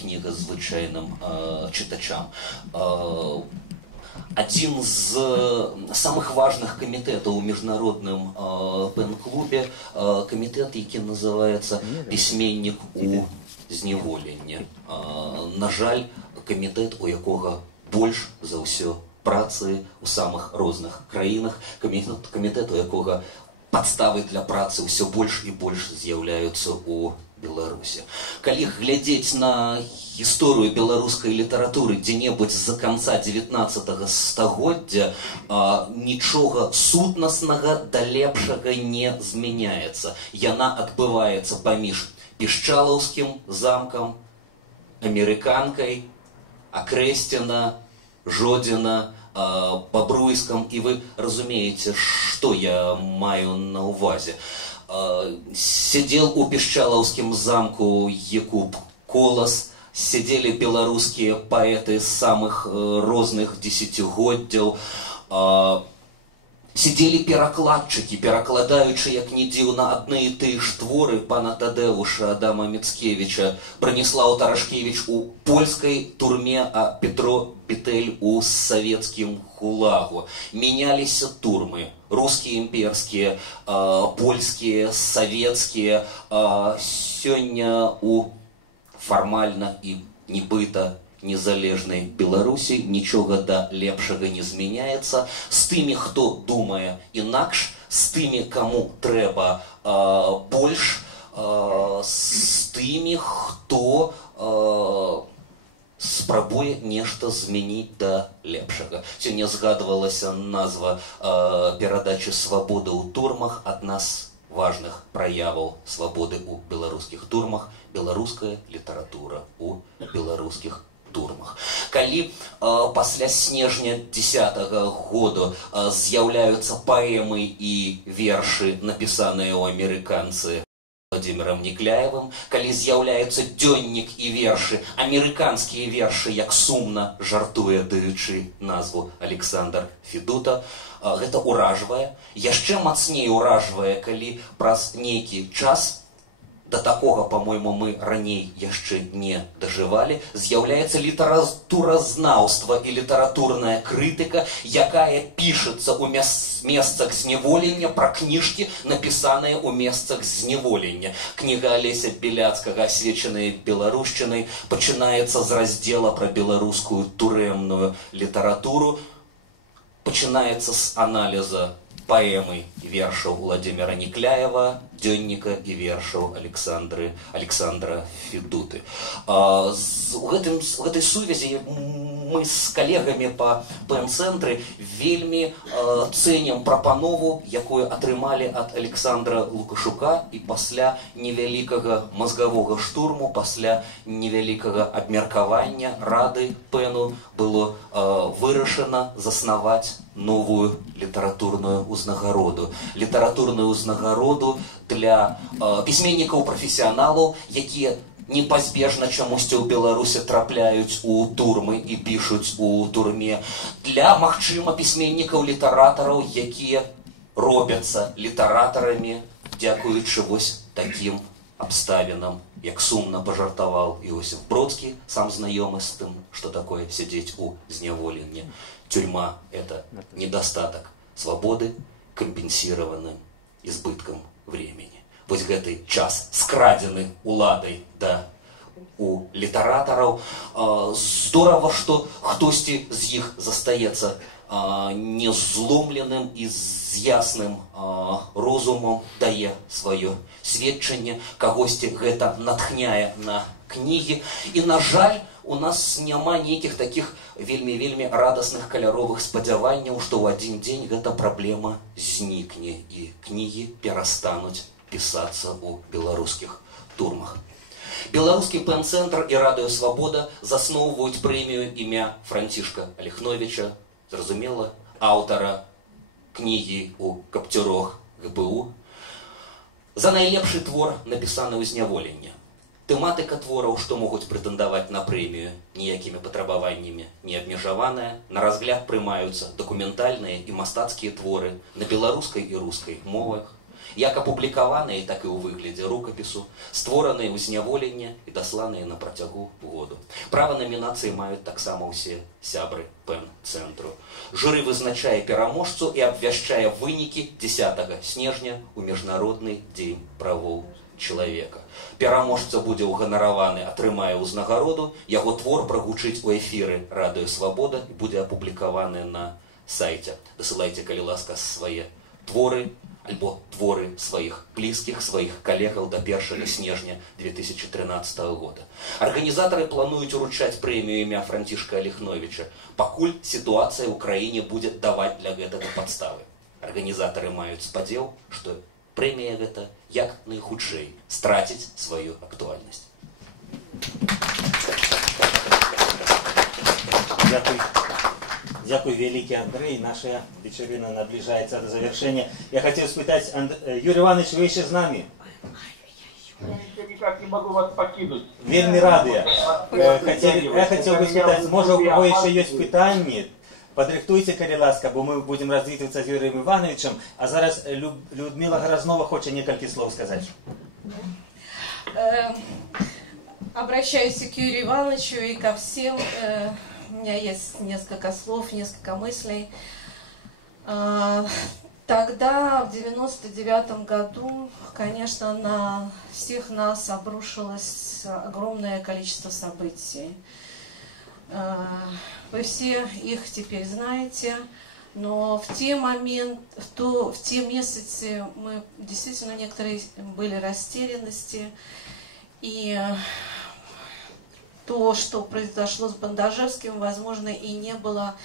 книга звычайным чытачам. Один из самых важных комитетов у международном ПН-клубе, комитет, який называется «Письменник у зневоленні». На жаль, комитет, у якога больш за ўсё працы у самых розных краінах, комитет, у якога подставы для працы ўсё больш і больш з'яўляюцца у Беларусі. Калі глядзець на гісторыю беларускай літаратуры дзе-небудзь з-за канца 19 стагоддзя, нічога сутнаснага да лепшага не змяняецца. Яна адбываецца паміж Пішчалаўскім замкам, Амерыканкай, Акрэсціна, Жодзіна, Бабруйском, и вы разумеете, что я маю на увазе. Сидел у Пішчалаўскім замку Якуб Колас, сидели беларускія паэты з самых розных дзесяцігоддзяў, сидели перакладчыкі, перакладаючы, як не дзіўна, адны і тыя ж творы пана Тадэвуша Адама Міцкевіча. Браніслаў Тарашкевіч у польскай турме, а Петро Бітэль у савецкім гулагу. Меняліся турмы. Рускія імперскія, польскія, савецкія. Сёння у фармальна і нібыта незалежнай Беларусі нічога да лепшага не змяняецца. З тымі, хто думае інакш, з тымі, каму трэба больш, з тымі, хто спрабуе нешта змяніць да лепшага. Сёння згадвалася назва перадачы «Свабода ў турмах», адна з важных праяваў свабоды ў беларускіх турмах, беларуская літаратура ў беларускіх турмах. Калі пасля снежня 10-го году з'яўляюцца паэмы і вершы, напісаныя ў амерыканцы Владимиром Никляевым, калі з'яўляюцца дзённік і вершы, амерыканскія вершы, як сумна жартуе, даючы назву Александр Федута, гэта ўражвае. Яшчэ мацней ўражвае, калі праз нейкі час, да такога, по-мойму, мы раней яшчэ не дажывалі, з'яўляецца літаратуразнаўства і літаратурная крытыка, якая пішацца ў месцах зняволення пра кніжкі, напісаныя ў месцах зняволення. Кніга Алеся Беляцкага «Асвечаныя беларушчынай» пачынаецца з раздзела пра беларускую турэмную літаратуру, пачынаецца з аналіза паэмы і вершаў Владимира Никляева, дзённіка і вершаў Александра Федуты. У гэтай сувязі мы з калегамі па ПН-цэнтры вельмі цэнім прапанову, якую атрымалі ад Александра Лукашука, і пасля невялікага мазгавога штурму, пасля невялікага абмеркавання Рады ПНу было вырашана заснаваць новую літаратурную ўзнагароду. Літаратурную ўзнагароду для пісьменнікаў-прафесіяналаў, якія непазбежна чамусьці ў Беларуси трапляюць у турмы і пішуць у турме. Для, магчыма, пісьменнікаў-літаратараў, якія робяцца літаратарамі, дзякуючы вось такім абставінам, як сумна пажартаваў Іосиф Бродскі, сам знаёмы з тым, што такое сядзець у зняволенні. Тюрьма – это недостаток свободы, компенсированным избытком времени. Вось гэты час скрадзены уладай да у літаратараў. Здорава, што хтосьці з іх застаецца незломленым і з ясным розумам, дае сваё сведчанне, кагосьці гэта натхняе на кнігі. І, на жаль, у нас няма нейкіх такіх вельмі радасных каляровых спадзяванняў, што ў адзін дзень гэта праблема знікне і кнігі перастануць пісацца ў беларускіх турмах. Беларускі ПН-цэнтр і Радыё Свабода засноўваюць прэмію імя Францішка Аліхновіча, зразумела, аўтара кнігі ў капцюрох ГПУ, за найлепшы твор, напісаны ў зняволенні. Тэматыка твораў, што могуць прэтэндаваць на прэмію, ніякімі патрабаваннямі не абмежаваная. На разгляд прымаюцца дакументальныя і мастацкія творы на беларускай і рускай мовах, як апублікаваныя, так і ў выглядзе рукапісу, створаныя ў зняволенні і дасланыя на працягу году. Права намінацыі маюць таксама ўсе сябры ПН-цэнтру. Журы вызначае пераможцу і абвяшчае вынікі 10 снежня ў Міжнародны дзень правоў чалавека. Пераможца будзе ўганараваны, атрымае ўзнагароду, яго твор прагучыць у эфіры Радыё Свабода і будзе апублікаваны на сайце. Дасылайце, калі ласка, свае творы альбо творы сваіх блізкіх, сваіх калегаў да 1 снежня 2013 года. Арганізатары плануюць уручаць прэмію імя Францішка Аліхновіча, пакуль сітуацыя ў краіне будзе даваць для гэтага падставы. Арганізатары маюць спадзеў, што прэмія гэта як найхутчэй страціць сваю актуальнасць. Дякую, великий Андрей. Наша вечерина наближается до завершения. Я хотел спытать, Юрий Иванович, вы еще с нами? Я никак не могу вас покинуть. Вельми рады. Я хотел бы спытать, может, у кого еще есть питание? Подрихтуйте, калі ласка, бо мы будем развитываться с Юрием Ивановичем. А зараз Людмила Грознова хочет несколько слов сказать. Обращаюсь к Юрию Ивановичу и ко всем. У меня есть несколько слов, несколько мыслей. Тогда, в 99-м году, конечно, на всех нас обрушилось огромное количество событий. Вы все их теперь знаете, Но в те месяцы мы действительно некоторые были растерянности. И то, что произошло с Бандажевским, возможно, и не было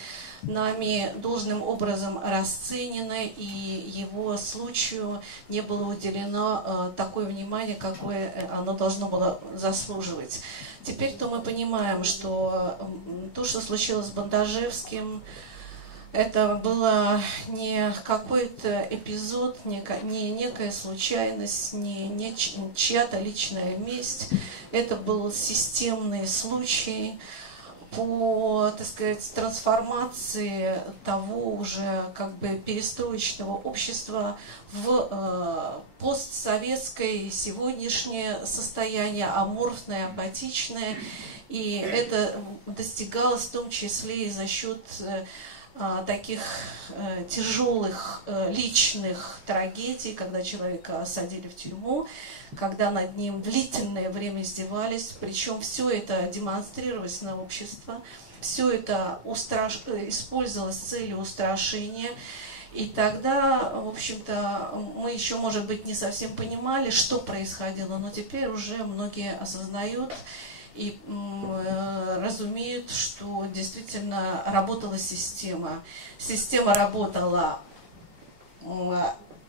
нами должным образом расценено, и его случаю не было уделено такое внимание, какое оно должно было заслуживать. Теперь-то мы понимаем, что то, что случилось с Бандажевским, это было не какой-то эпизод, не некая случайность, не чья-то личная месть. Это был системный случай по, так сказать, трансформации того уже как бы перестроечного общества в постсоветское сегодняшнее состояние, аморфное, апатичное. И это достигалось в том числе и за счет таких тяжелых личных трагедий, когда человека осадили в тюрьму, когда над ним длительное время издевались, причем все это демонстрировалось на общество, все это использовалось с целью устрашения. И тогда, в общем-то, мы еще, может быть, не совсем понимали, что происходило, но теперь уже многие осознают и разумеют, что действительно работала система. Система работала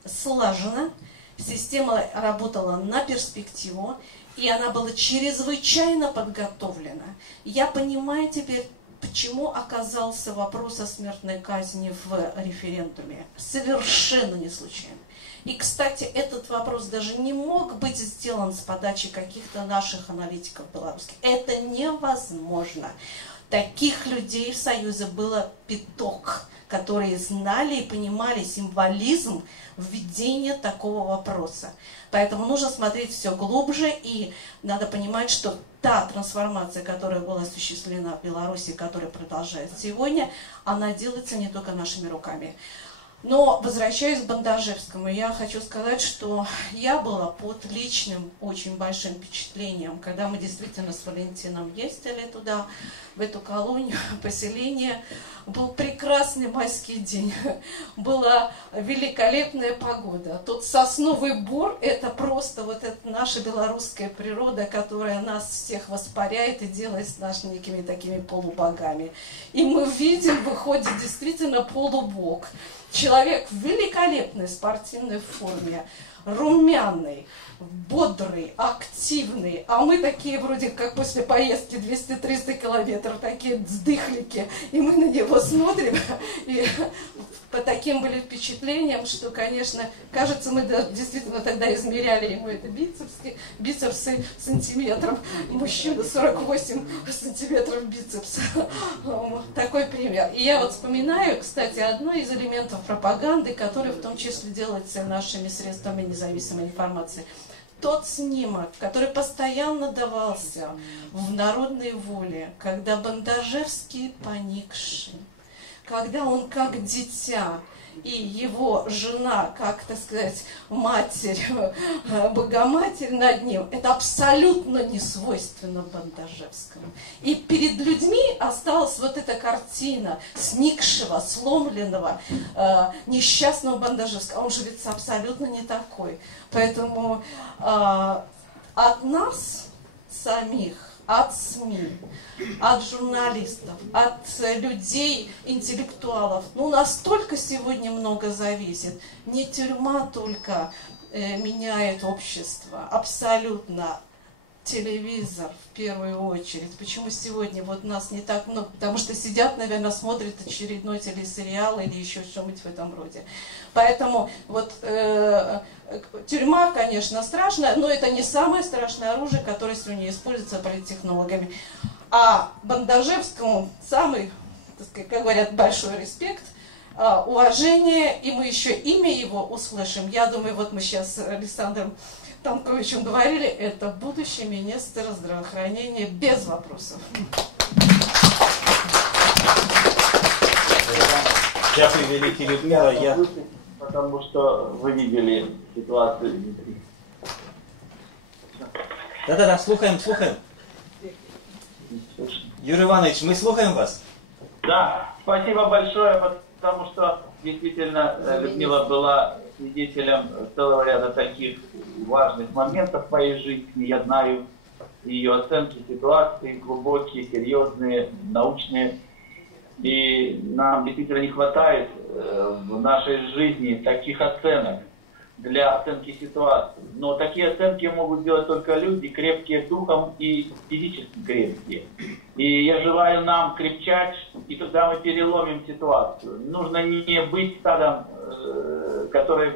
слаженно, система работала на перспективу, и она была чрезвычайно подготовлена. Я понимаю теперь, почему оказался вопрос о смертной казни в референдуме. Совершенно не случайно. И, кстати, этот вопрос даже не мог быть сделан с подачи каких-то наших аналитиков белорусских. Это невозможно. Таких людей в Союзе было пяток, которые знали и понимали символизм введения такого вопроса. Поэтому нужно смотреть все глубже, и надо понимать, что та трансформация, которая была осуществлена в Беларуси, которая продолжается сегодня, она делается не только нашими руками. Но, возвращаясь к Бандажевскому, я хочу сказать, что я была под личным очень большим впечатлением, когда мы действительно с Валентином ездили туда, в эту колонию, поселение. Был прекрасный майский день, была великолепная погода. Тот сосновый бор – это просто вот это наша белорусская природа, которая нас всех воспаряет и делает с нашими некими такими полубогами. И мы видим, выходит действительно полубог. Человек в великолепной спортивной форме, румяный, бодрый, активный, а мы такие вроде как после поездки 200-300 километров, такие вздыхлики, и мы на него смотрим, и по таким были впечатлениям, что, конечно, кажется, мы действительно тогда измеряли ему это бицепсы сантиметров, мужчина 48 сантиметров бицепса, такой пример. И я вот вспоминаю, кстати, одно из элементов пропаганды, который в том числе делается нашими средствами независимой информации. Тот снимок, который постоянно давался в народной воле, когда Бандажевский поникший, когда он как дитя, и его жена, как, так сказать, матерь, Богоматерь над ним, это абсолютно не свойственно Бандажевскому. И перед людьми осталась вот эта картина сникшего, сломленного, несчастного Бандажевского. А он же ведь абсолютно не такой. Поэтому от нас самих, от СМИ, от журналистов, от людей, интеллектуалов, ну, настолько сегодня много зависит. Не тюрьма только меняет общество, абсолютно телевизор в первую очередь. Почему сегодня вот нас не так много? Потому что сидят, наверное, смотрят очередной телесериал или еще что-нибудь в этом роде. Поэтому вот тюрьма, конечно, страшная, но это не самое страшное оружие, которое сегодня используется политтехнологами. А Бандажевскому самый, так сказать, как говорят, большой респект, уважение, и мы еще имя его услышим. Я думаю, вот мы сейчас с Александром Танковичем говорили, это будущий министр здравоохранения без вопросов. Дякую, великий Людмила. Потому что вы видели ситуацию. Да-да-да, слухаем. Юрий Иванович, мы слухаем вас. Да, спасибо большое. потому что действительно Людмила была свидетелем целого ряда таких важных моментов в моей жизни. Я знаю ее оценки ситуации, глубокие, серьезные, научные. И нам действительно не хватает в нашей жизни таких оценок для оценки ситуации. Но такие оценки могут делать только люди, крепкие духом и физически крепкие. И я желаю нам крепчать, и тогда мы переломим ситуацию. Нужно не быть стадом, который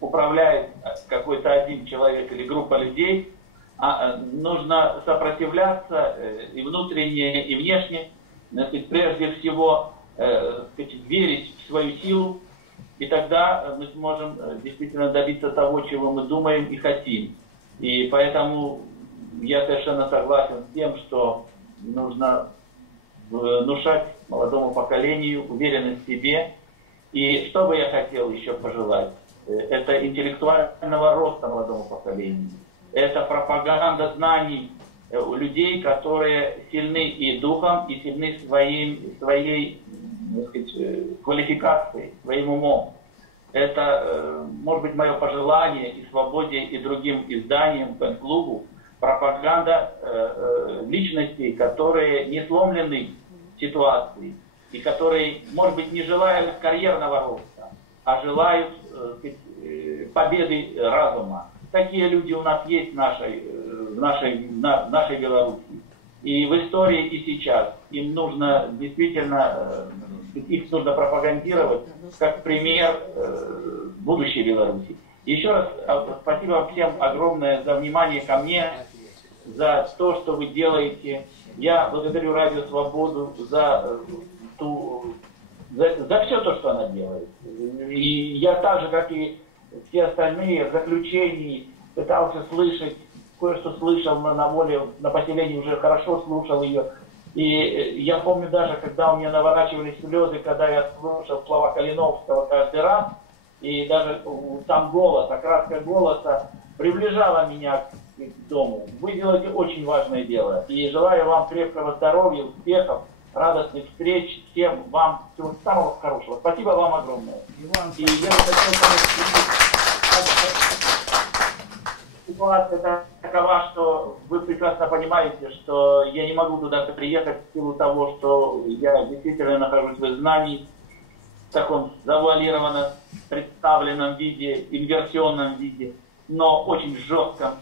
управляет какой-то один человек или группа людей, а нужно сопротивляться и внутренне, и внешне, прежде всего верить в свою силу, и тогда мы сможем действительно добиться того, чего мы думаем и хотим. И поэтому я совершенно согласен с тем, что нужно внушать молодому поколению уверенность в себе. И что бы я хотел еще пожелать? Это интеллектуального роста молодому поколению. Это пропаганда знаний у людей, которые сильны и духом, и сильны своей так сказать, квалификацией, своим умом. Это, может быть, мое пожелание и «Свободе», и другим изданиям, фэн-клубу, пропаганда личностей, которые не сломлены ситуацией, и которые, может быть, не желают карьерного роста, а желают победы разума. Такие люди у нас есть в нашей Беларуси. И в истории, и сейчас. Им нужно действительно, их нужно пропагандировать как пример будущей Беларуси. Еще раз спасибо вам всем огромное за внимание ко мне, за то, что вы делаете. Я благодарю Радио Свободу за все то, что она делает. И я так же, как и все остальные, в заключении пытался слышать, кое-что слышал на воле, на поселении уже хорошо слушал ее. И я помню даже, когда у меня наворачивались слезы, когда я слушал слова Калиновского каждый раз, и даже там голос, окраска голоса приближала меня к дому. Вы делаете очень важное дело. И желаю вам крепкого здоровья, успехов, радостных встреч, всем вам всего самого хорошего. Спасибо вам огромное. И я ситуация такова, что вы прекрасно понимаете, что я не могу туда приехать в силу того, что я действительно нахожусь в изгнании, в таком завуалированном, представленном виде, инверсионном виде, но очень жестком,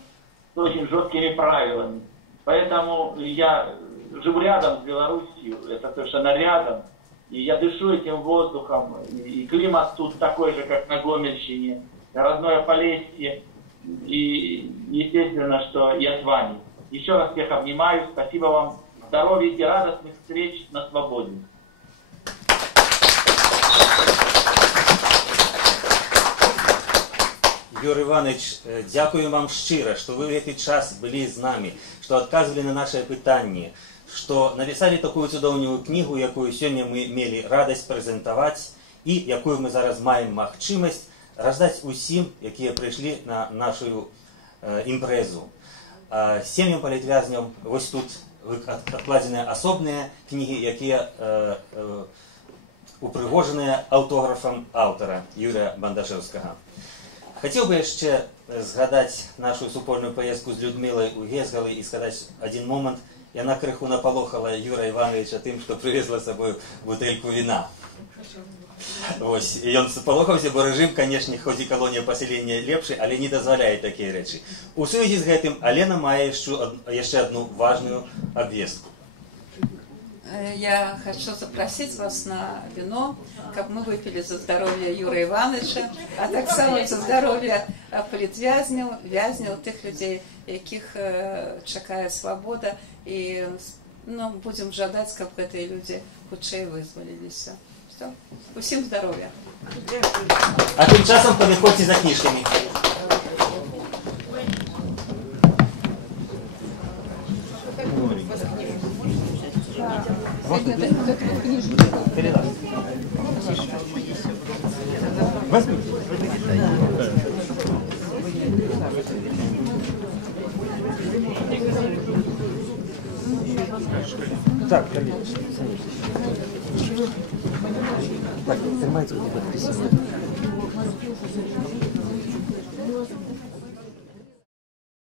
с очень жесткими правилами. Поэтому я живу рядом с Белоруссией, это совершенно рядом, и я дышу этим воздухом, и климат тут такой же, как на Гомельщине, родное Полесье, и естественно, что я с вами. Еще раз всех обнимаю, спасибо вам, здоровья и радостных встреч на свободе. Юрий Иванович, дякую вам щиро, что вы в этот час были з нами, что отказывали на наши питання, что написали такую чудовную книгу, якую сьогодні ми мали радость презентовать, і якою ми зараз маємо можливість роздати усім, які прийшли на нашу імпрезу. Сім'ям політв'язням ось тут відкладені особні книги, які упригожені автографом автора Юрія Бандашевського. Хотів би ще згадати нашу супольну поїздку з Людмилою у Гезгали і сказати один момент. Яна криху наполохала Юрія Івановича тим, що привезла з собою бутельку вина. Ось. І він полохався, бо режим, звісно, хоч і колонія поселення лепший, але не дозволяє такі речі. У сувязі з цим Алена має ще одну важную обвестку. Я хочу запросить вас на вино, как мы выпили за здоровье Юрия Ивановича, а так само за здоровье політв'язнів, в'язнів, тих людей, яких чекає свобода. І будемо ждать, щоб ці люди хутчей визволилися. Все. Усім здоров'я. А тим часом переходьте за книжками. Так, Так, тримайте, будь ласка.